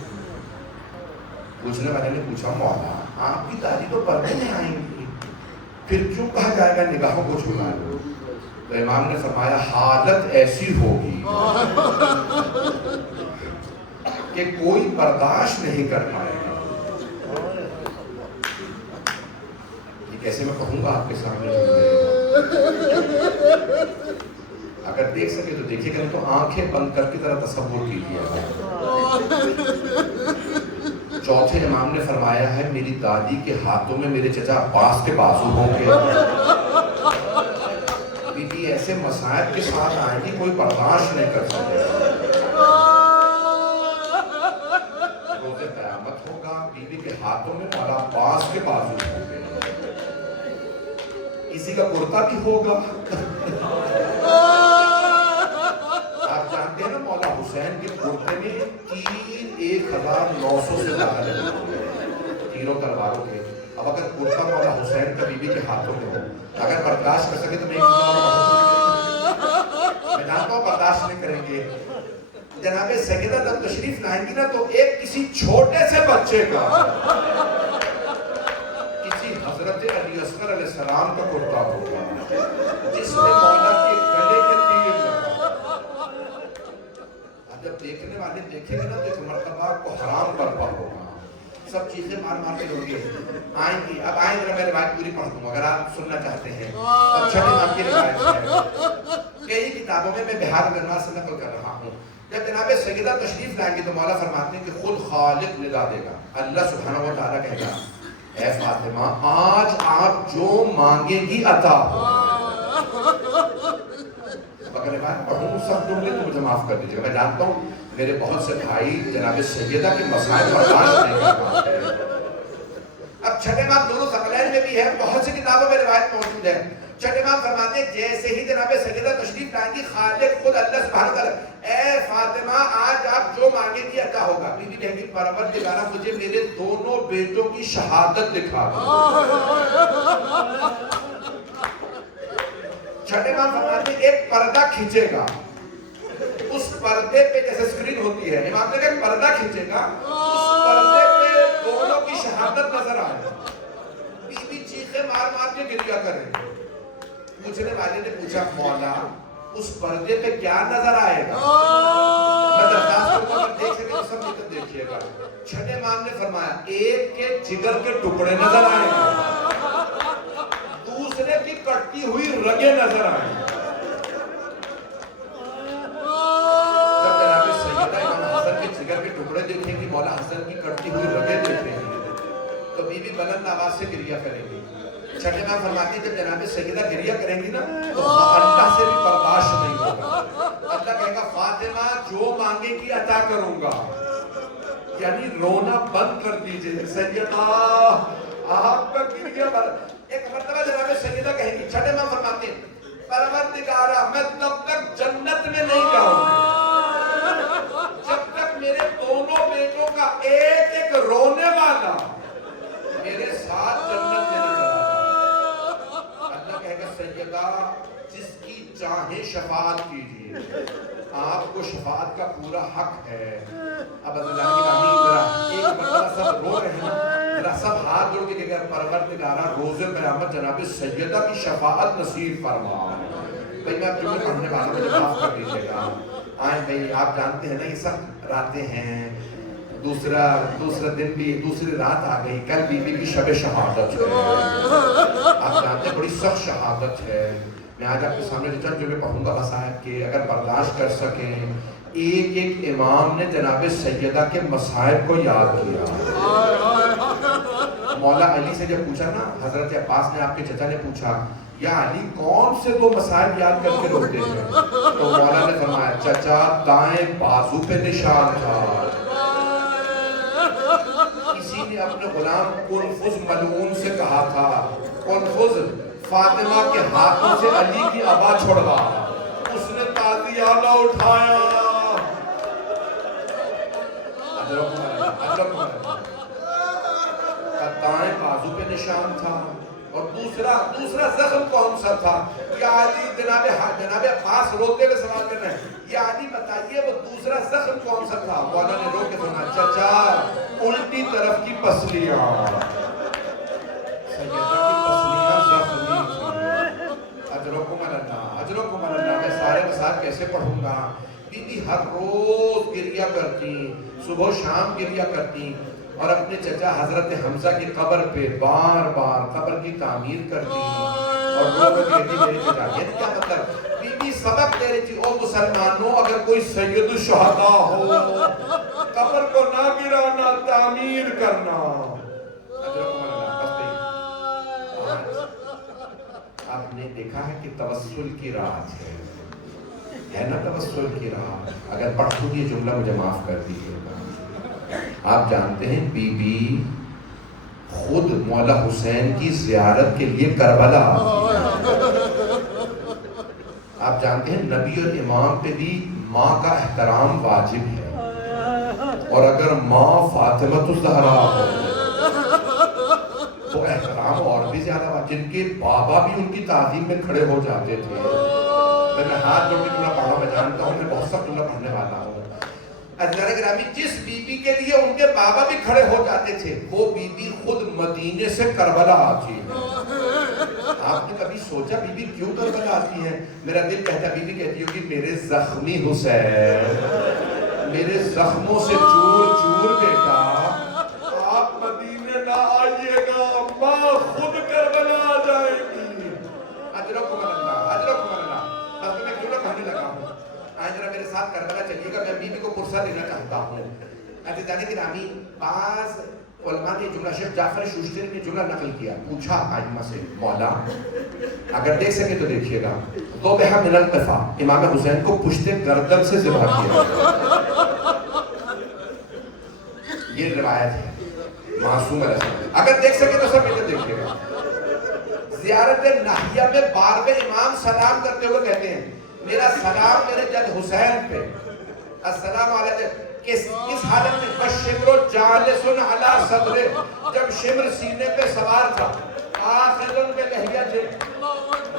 پوچھنے والے نے پوچھا مولا آپ کی دادی تو پردے میں آئیں گی، پھر کیوں کہا جائے گا نگاہوں کو جھکا لو؟ تو امام نے فرمایا حالت ایسی ہوگی کہ کوئی برداشت نہیں کر پائے گا. یہ کیسے میں کہوں گا آپ کے سامنے؟ اگر دیکھ سکے تو دیکھیے گا، تو آنکھیں بند کر کے ذرا تصور کیجیے. چوتھے امام نے فرمایا ہے میری دادی کے ہاتھوں میں میرے چچا عباس کے بازو ہوں گے. بی بی ایسے مصائب کے ساتھ آئیں گی کوئی برداشت نہیں کر سکے. روز قیامت ہوگا، بی بی کے ہاتھوں میں مولا عباس کے بازو ہوں گے. کسی کا کرتا بھی ہوگا. آپ جانتے ہیں نا مولا حسین کے کرتے میں تیر 1900 سے زیادہ لگے تیروں تلواروں کے. اب اگر کرتا مولا حسین کا بی بی کے ہاتھوں میں ہو، اگر برداشت کر سکے تو میں جانتا ہوں برداشت نہیں کریں گے. جناب سیدہ جب تشریف لائیں گی نا تو ایک کسی چھوٹے سے بچے کا، کسی حضرت علی اصغر علیہ السلام کا کرتا ہوگا جس میں مولا کے گلے کے تیر لگا. اب جب دیکھنے والے دیکھیں گے نا تو ایک مرتبہ کو حرام برپا ہوگا. سب چیزیں مار مار کے لوگے آئیں گی. اب آئیں گے میں روایت پوری پڑھ دوں اگر آپ سننا چاہتے ہیں. اب چھٹے امام کی روایت ہے، کئی کتابوں میں بہار الانوار سے نقل کر رہا ہوں. جب جناب سیدہ تشریف لائیں گے تو مولا فرماتے ہیں کہ خود خالق ندا دے گا. اللہ سبحانہ و تعالیٰ کہے گا اے فاطمہ آج آپ جو مانگے گی عطا ہو. اگر بات پڑھوں سب جملے تو مجھے معاف کر دیجیے گا. میں جانتا ہوں میرے بہت سے بھائی جناب سیدہ کے مسائل برداشت نہیں کر پاتے. اب چھٹے امام دونوں ثقلین میں بھی ہے، بہت سی کتابوں میں روایت موجود ہے. چھٹے امام فرماتے ہیں جیسے ہی جناب سیدہ تشریف لائیں گی خالق خود اللہ سبحانہ وتعالی اے فاطمہ آج آپ جو مانگے گی عطا ہوگا. بی بی کہے گی پروردگارا مجھے میرے دونوں بیٹوں کی شہادت دکھا دو. چھٹے امام فرماتے ہیں ایک پردہ کھینچے گا، اس پردے پہ جیسے اسکرین ہوتی ہے، امام نے کہا پردہ کھینچے گا، اس پردے پہ دونوں کی شہادت نظر آئے گا. بی بی چیخے مار مار کے گریا کرے. پوچھنے والے نے پوچھا مولا اس پردے پہ کیا نظر آئے گا؟ میں درخواست کرتا ہوں دیکھ سکے تو سب مل کر دیکھیے گا. چھٹے امام نے فرمایا ایک کے جگر کے ٹکڑے نظر آئے گا، دوسرے کی کٹتی ہوئی رگیں نظر آئیں گی. جب جناب سیدہ امام حسن کے جگر کے ٹکڑے دیکھیں گی، مولا حسن کی کٹتی ہوئی رگیں دیکھیں گی تو بی بی بلند آواز سے گریہ کریں گی. چھٹے امام فرماتی ہے جب جناب سیدہ گریہ کریں گی نا تو اللہ سے بھی برداشت نہیں ہوگا. اللہ کہے گا فاطمہ جو مانگے گی عطا کروں گا. یعنی رونا بند کر دیجئے. سیدہ آپ کا گریہ ایک مرتبہ جناب سیدہ کہیں گی. چھٹے امام فرماتے ہیں پروردگارا میں تب تک جنت میں نہیں جاؤں جب تک میرے دونوں بیٹوں کا ایک ایک رونے والا میرے ساتھ جنت میں نہیں چلا. اللہ کہے گا سیدہ جس کی چاہیں شفاعت کیجیے، آپ کو شفاعت کا پورا حق ہے. اب اللہ کی آمین. ذرا ایک مرتبہ سب رو رہے ہیں، ذرا سب ہاتھ جوڑ کے کہ پروردگارا روز قیامت جناب سیدہ کی شفاعت نصیب فرما. بھئی میں آپ جملے پڑھنے والا مجھے معاف کر دیجیے گا. آئیں بھئی آپ جانتے ہیں نا یہ سب راتیں ہیں، دوسرا دن بھی دوسری رات آ گئی. کل بی بی کی شب شہادت ہے، آپ جانتے ہیں بڑی سخت شہادت ہے. میں آج آپ کے سامنے جو چند جملے پڑھوں گا مصائب کے اگر برداشت کر سکیں. ایک ایک امام نے جناب سیدہ کے مصائب کو یاد کیا. مولا علی سے جب پوچھا نا، حضرت عباس نے آپ کے چچا نے پوچھا یا علی کون سے دو مصائب یاد کر کے روتے ہیں؟ تو مولا نے فرمایا چچا دائیں بازو پہ نشان تھا، کسی نے اپنے غلام کنفذ ملعون سے کہا تھا کنفذ فاطمہ کے ہاتھوں سے علی کی ابا چھڑوا. اس نے تازیانہ اٹھایا. دائیں بازو پہ نشان تھا. اور دوسرا زخم کون سا تھا؟ یا علی جناب عباس روتے ہوئے سوال کر رہے ہیں یا علی بتائیے وہ دوسرا زخم کون سا تھا؟ مولا نے رو کے فرمایا چچا الٹی طرف کی پسلیاں. سیدہ کی پسلیاں زخمی تھی. اجرکم اللہ. میں سارے مسائل کیسے پڑھوں گا؟ بی بی ہر روز گریہ کرتی، صبح و شام گریہ کرتی اور اپنے چچا حضرت حمزہ کی قبر پہ بار بار قبر کی تعمیر کرتی اور وہ کہتی میرے چچا. یہ کیا مطلب؟ بی بی سبق دے رہی تھی، او مسلمانوں اگر کوئی سید الشہداء ہو قبر کو نہ گرانا، تعمیر کرنا. آپ نے دیکھا ہے کہ توسل کی راہ ہے نا، توسل کی راہ. اگر پڑھوں یہ جملہ مجھے معاف کر دیجیے گا. آپ جانتے ہیں بی بی خود مولا حسین کی زیارت کے لیے کربلا آتی ہے. آپ جانتے ہیں نبی اور امام پہ بھی ماں کا احترام واجب ہے، اور اگر ماں فاطمہ الزہرا ہو تو احترام اور بھی زیادہ واجب. جن کے بابا بھی ان کی تعظیم میں کھڑے ہو جاتے تھے. میں ہاتھ جوڑ کے جملہ پڑھا، میں جانتا ہوں میں بہت سخت جملہ پڑھنے والا ہوں. عزیزان گرامی، جس بی بی کے لیے ان کے بابا بھی کھڑے ہو جاتے تھے، وہ بی بی خود مدینے سے کربلا آتی ہے. آپ نے کبھی سوچا بی بی کیوں کربلا آتی ہے؟ میرا دل کہتا ہے بی بی کہتی ہوگی میرے زخمی حسین، میرے زخموں سے چور چور بیٹا آپ مدینے نہ آئیے گا، ماں خود کربلا آ جائے گی. اجرکم اللہ، اجرکم اللہ. بس میں کیوں نہ کہنے لگا ہوں، آج ذرا میرے ساتھ کربلا چلیے گا. میں بی بی کو پرسہ دینا چاہتا ہوں. عزیزان گرامی، بعض علماء نے جملہ شیخ جعفر شوشتری نے جملہ نقل کیا. پوچھا ائمہ سے، مولا اگر دیکھ سکے تو دیکھیے گا، ذبح من القفا، امام حسین کو پشت گردن سے ذبح کیا. یہ روایت ہے معصوم علیہ السلام. اگر دیکھ سکے تو سب ادھر دیکھیے گا. زیارت ناحیہ میں بار بار امام سلام کرتے ہوئے کہتے ہیں میرا سلام میرے جد حسین پہ، السلام علیکم. کس حالت میں؟ بشمر جالس علی صدرے، جب شمر سینے پہ سوار تھا، آخذن پہ لہیہ تھے،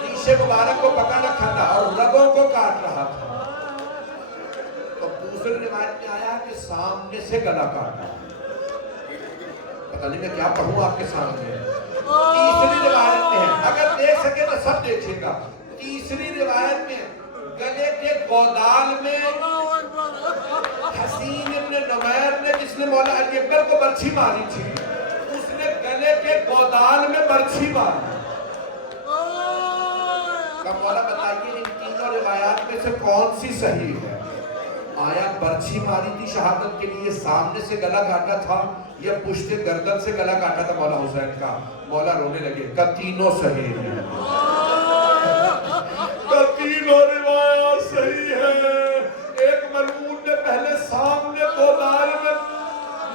ریش مبارک کو پکڑ رکھا تھا اور رگوں کو کاٹ رہا تھا. تو دوسری روایت میں آیا کہ سامنے سے گلا کاٹا. پتہ نہیں میں کیا پڑھوں آپ کے سامنے. تیسری روایت میں ہے، اگر دیکھ سکے تو سب دیکھیے گا. تیسری روایت میں گلے کے گودال میں حسین ابن نمیر نے، جس نے مولا علی اکبر کو برچھی ماری تھی، اس نے گلے کے گودال میں برچھی ماری. اب مولا بتائیے ان تینوں روایات میں سے کون سی صحیح ہے؟ آیا برچھی ماری تھی شہادت کے لیے، سامنے سے گلا کاٹا تھا، یا پشت گردن سے گلا کاٹا تھا مولا حسین کا؟ مولا رونے لگے کہ تینوں صحیح ہیں، تینوں روایات صحیح ہیں. ایک ملعون نے پہلے سامنے گودال میں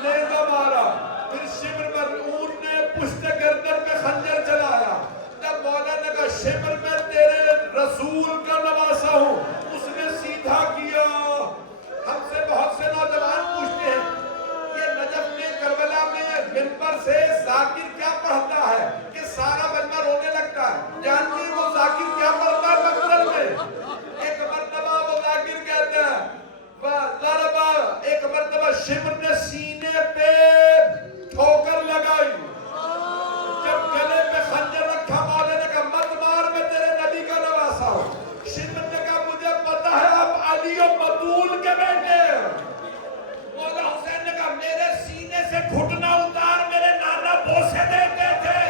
نیزہ مارا، پھر شمر ملعون نے پشت گردن میں خنجر چلایا. جب مولا نے کہا شمر میں تیرے رسول کا نواسا ہوں، اس نے سیدھا کیا. ہم سے بہت سے نوجوان پوچھتے ہیں یہ نجف میں کربلا میں منبر سے ذاکر کیا پڑھتا ہے کہ سارا بندہ رونے لگتا ہے؟ جانتے ہیں وہ ذاکر کیا پڑھتا ہے مقتل میں؟ ایک مرتبہ وہ ذاکر کہتا ہے ضربہ، ایک مرتبہ شمر نے سینے پہ ٹھوکر لگائی. جب گلے پہ خنجر رکھا، مولا نے کہا مت مار، میں تیرے نبی کا نواسا ہوں. شمر نے کہا مجھے پتا ہے آپ علی و بطول کے بیٹے. مولا حسین نے کہا میرے سینے سے گھٹنا اتار، میرے نانا بوسے دیتے تھے.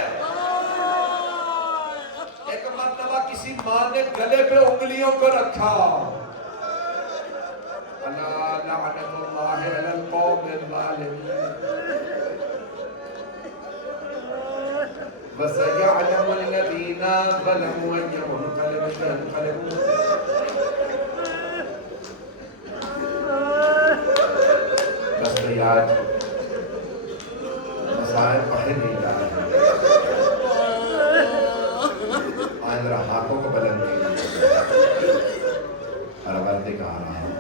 ایک مرتبہ کسی ماں نے گلے پہ انگلیوں کو رکھا. الا لعنت اللہ علی القوم الظالمین وسيعلم الذين ظلموا أي منقلب سينقلبون. بس تو یاد مسائل پڑھے نہیں جا رہے. آئیں ذرا ہاتھوں کو بلند کیجیے. ہر وقت کہا رہا ہوں،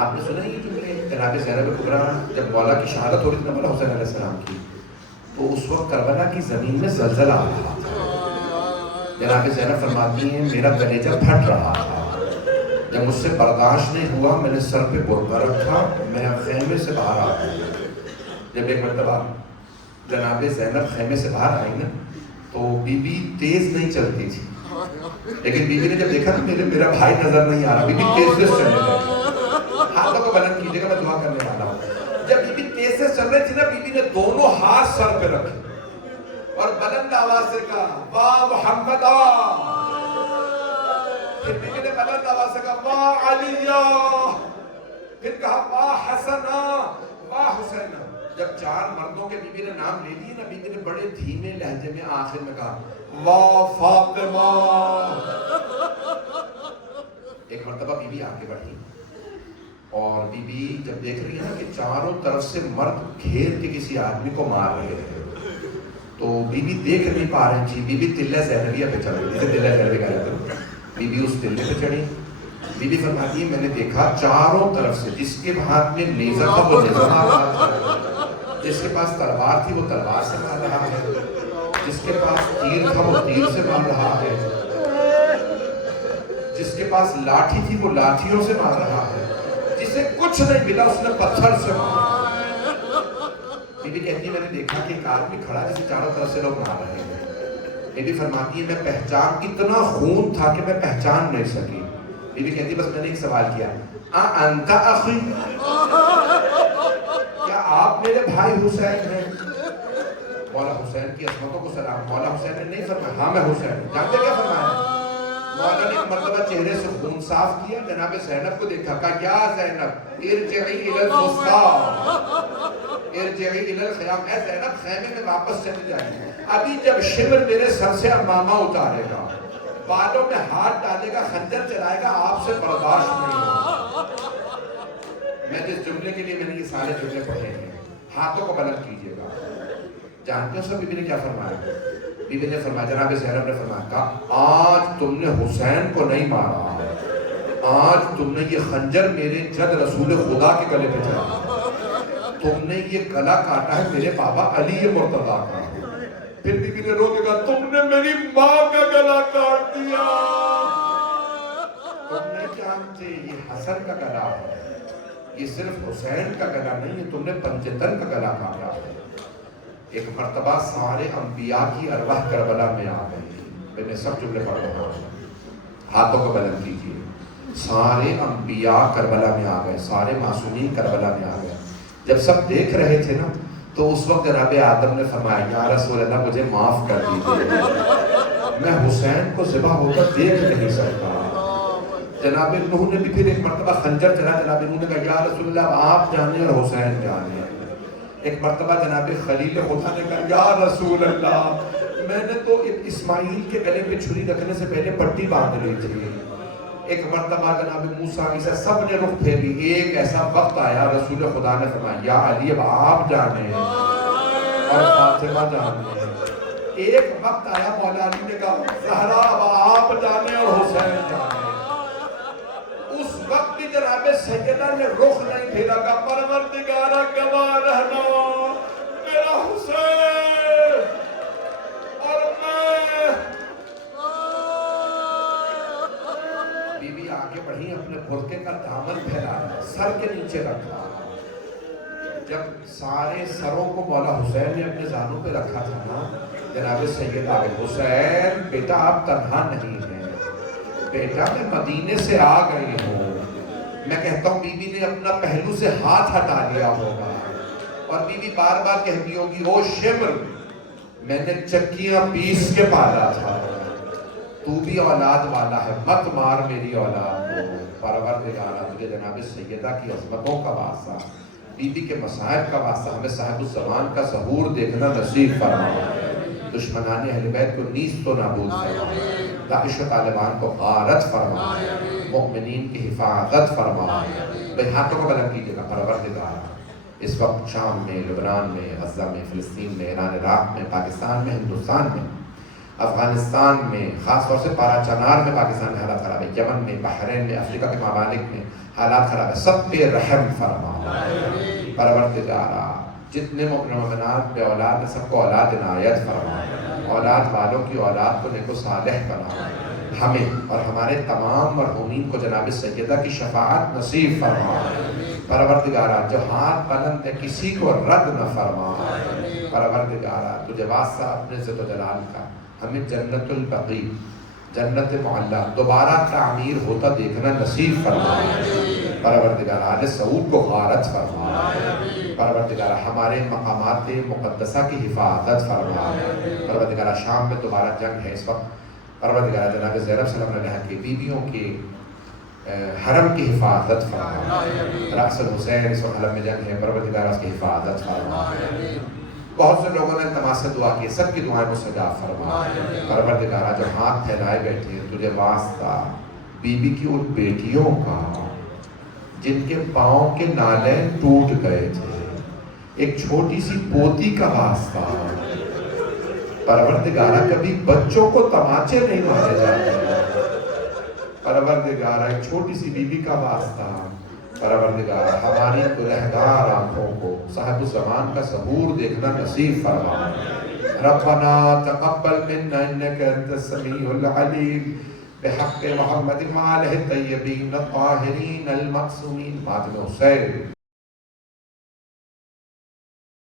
آپ نے سنا یہ جملے جناب زینب کبریٰ جب مولا کی شہادت ہو رہی تھی مولا حسین علیہ السلام کی، تو اس وقت کربلا کی زمین میں زلزلہ آ رہا تھا. جناب زینب فرماتی ہیں میرا کلیجہ پھٹ رہا تھا. جب مجھ سے برداشت نہیں ہوا، میں نے سر پہ برقع رکھا، میں خیمے سے باہر آ گیا. جب ایک مرتبہ جناب زینب خیمے سے باہر آئی نا، تو بی بی تیز نہیں چلتی تھی، لیکن بی بی نے جب دیکھا نا میرا بھائی نظر نہیں آ رہا، بی بی تیز سے چلنے لگی. ہاتھوں کو بلند کیجیے گا، میں دعا کرنے والا ہوں. جب بی بی تیز سے چل رہی تھی نا، بی بی نے دونوں ہاتھ سر پہ رکھے اور بلند آواز سے کہا واہ محمد. پھر بی بی نے علیہ، پھر کہا واہ حسنا واہ حسینا۔ جب 4 مردوں کے بیوی نے نام لے لیے نا، بیوی نے بڑے دھیمے لہجے میں آخر میں کہا واہ فاطمہ۔ ایک مرتبہ بیوی آگے بڑھی اور بیوی جب دیکھ رہی ہے نا کہ چاروں طرف سے مرد گھیر کے کسی آدمی کو مار رہے ہیں، تو بیوی دیکھ نہیں پا رہی تھی، بیوی تلہ زینبیہ پہ چڑھ گئی، جسے تلہ زینبیہ کہا جاتا ہے۔ بیوی اس تلے پہ چڑھی، بیوی فرماتی ہے میں نے دیکھا چاروں طرف سے جس کے ہاتھ میں نیزہ تھا وہ نیزہ مار رہا تھا، جس کے پاس تلوار تھی وہ تلوار سے مار رہا ہے، جس کے پاس تیر تھا وہ تیر سے مار رہا ہے، جس کے پاس لاٹھی تھی وہ لاٹھیوں سے مار رہا ہے، جسے کچھ نہیں ملا اس نے پتھر سے مارا۔ بیوی کہتی ہے میں نے دیکھا کہ ایک آدمی کھڑا جسے چاروں طرف سے لوگ مار رہے ہیں۔ بیوی فرماتی ہے میں پہچان، اتنا خون تھا کہ میں پہچان نہیں سکی۔ بیوی کہتی ہے بس میں نے ایک سوال کیا، انت اخی، کیا آپ میرے بھائی حسین ہیں؟ مولا حسین کی عظمتوں کو سلام۔ مولا حسین نے نہیں فرمایا ہاں میں حسین ہوں۔ جانتے کیا فرمایا؟ مولا نے ایک مرتبہ چہرے سے خون صاف کیا، جناب زینب کو دیکھا، کہا یا زینب ارجعی الی الفسطاء ارجعی الی الخیام، اے زینب خیمے میں واپس چلی جائیں، ابھی جب شمر میرے سر سے امامہ اتارے گا، بالوں میں ہاتھ ڈالے گا، خنجر چلائے گا، آپ سے برداشت نہیں ہوگا۔ میں جس جملے کے لیے میں نے یہ سارے جملے پڑھے ہیں، ہاتھوں کو بلند کیجئے گا۔ جانتے ہو سب بیوی نے کیا فرمایا؟ بیوی نے فرمایا، جناب زینب نے فرمایا، کہا آج تم نے حسین کو نہیں مارا، آج تم نے یہ خنجر میرے جد رسول خدا کے گلے پہ چڑھا، تم نے یہ گلا کاٹا ہے میرے بابا علی مرتضیٰ کا۔ پھر بیوی نے رو کے کہا تم نے میری ماں کا گلا کاٹ دیا۔ تم نے جانتے یہ حسن کا گلا ہے، یہ صرف حسین کا گلا نہیں ہے، تم نے پنجتن کا گلا کاٹا ہے۔ ایک مرتبہ سارے انبیاء کی ارواح کربلا میں آ گئی۔ میں سب جملے پڑھ رہا ہوں، ہاتھوں کو بلند کیجیے۔ سارے انبیاء کربلا میں آ گئے، سارے معصومین کربلا میں آ گئے۔ جب سب دیکھ رہے تھے نا تو اس وقت جناب آدم نے فرمایا یا رسول اللہ مجھے معاف کر دیجیے، میں حسین کو ذبح ہوتا دیکھ نہیں سکتا۔ جناب نوح نے بھی پھر ایک مرتبہ خنجر چلا، جناب نوح نے کہا یا رسول اللہ آپ جانے اور حسین جانے۔ ایک مرتبہ جناب خلیل خدا نے کہا یا رسول اللہ میں نے تو اسماعیل کے گلے پہ چھری رکھنے سے پہلے پٹی باندھ لی تھی۔ ایک مرتبہ جناب موسیٰ عیسیٰ سب نے رخ پھیری، ایک ایسا وقت آیا رسول خدا نے فرمایا یا علی اب آپ جانے اور فاطمہ جانے۔ ایک وقت آیا مولا علی نے کہا زہرا اب آپ جانے اور حسین جانے۔ اس وقت بھی جناب سیدہ نے رخ نہیں پھیرا، کہا پروردگارا گواہ رہنا میرا حسین اور میں۔ بی بی آگے بڑھی، اپنے برقعے کا دامن پھیلایا، سر کے نیچے رکھا۔ جب سارے سروں کو مولا حسین نے اپنے زانوں پہ رکھا تھا نا، جناب سید آگے حسین بیٹا آپ تنہا نہیں ہیں، بیٹا میں مدینے سے آ گئی ہوں۔ میں کہتا ہوں بی بی نے اپنا پہلو سے ہاتھ ہٹا لیا ہوگا اور بی بی بار بار کہتی ہوگی او شمر میں نے چکیاں پیس کے پالا تھا، تو بھی اولاد والا ہے مت مار میری اولاد کو۔ پروردگارا تجھے جناب سیدہ کی عظمتوں کا واسطہ، بی بی کے مصائب کا واسطہ ہمیں صاحب الزمان کا ظہور دیکھنا نصیب فرما، دشمنان اہل بیت کو نیست و نابود فرما، داعش و طالبان کو غارت فرما، مؤمنین کی حفاظت فرما۔ بھئی ہاتھوں کو بلند کیجئے گا۔ پروردگارا اس وقت شام میں، لبنان میں، غزہ میں، فلسطین میں، ایران عراق میں، پاکستان میں، ہندوستان میں، افغانستان میں، خاص طور سے پارا چنار میں پاکستان میں حالات خراب ہے، یمن میں، بحرین میں، افریقہ کے ممالک میں حالات خراب ہے، سب پہ رحم فرما۔ پروردگارا جتنے مومنات پہ اولاد سب کو اولاد عنایت فرما، اولاد والوں کی اولاد کو نیک و صالح بنا، ہمیں اور ہمارے تمام مرحومین کو جناب سیدہ کی شفاعت نصیب فرما۔ پروردگارا جو ہاتھ بلند ہے کسی کو رد نہ فرما۔ پروردگارا تجھے واسطہ اپنے عزت و جلال کا ہمیں جنت البقیع، جنت معلیٰ دوبارہ تعمیر ہوتا دیکھنا نصیب فرما۔ پروردگارا آل سعود کو غارت فرما۔ پروردگارا ہمارے مقامات مقدسہ کی حفاظت فرما۔ پروردگارا شام میں دوبارہ جنگ ہے اس وقت، پروردگارا جناب زینب صلی اللہ علیہ وسلم کی بیویوں کے حرم کی حفاظت فرما. رأس الحسین اس وقت حلب میں جنگ ہے، پروردگار اس کی حفاظت فرما. بہت سے لوگوں نے تماس سے دعا کی، سب کی دعائیں مستجاب فرما. پروردگارہ جو ہاتھ پھیلائے بیٹھے ہیں، تجھے واسطہ بی بی کی ان بیٹیوں کا جن کے پاؤں کے نالین ٹوٹ گئے تھے، ایک چھوٹی سی پوتی کا واسطہ. پروردگارہ کبھی بچوں کو تماچے نہیں مارے جاتے. پروردگارہ ایک چھوٹی سی بی بی کا واسطہ. پروردگارہ ہماری گنہگار آنکھوں کو صاحب الزمان کا ظہور دیکھنا نصیب فرما. ربنا تقبل منا انك انت السميع العليم بحق محمد وآلہ الطیبین الطاہرین المعصومین. ماتم حسین.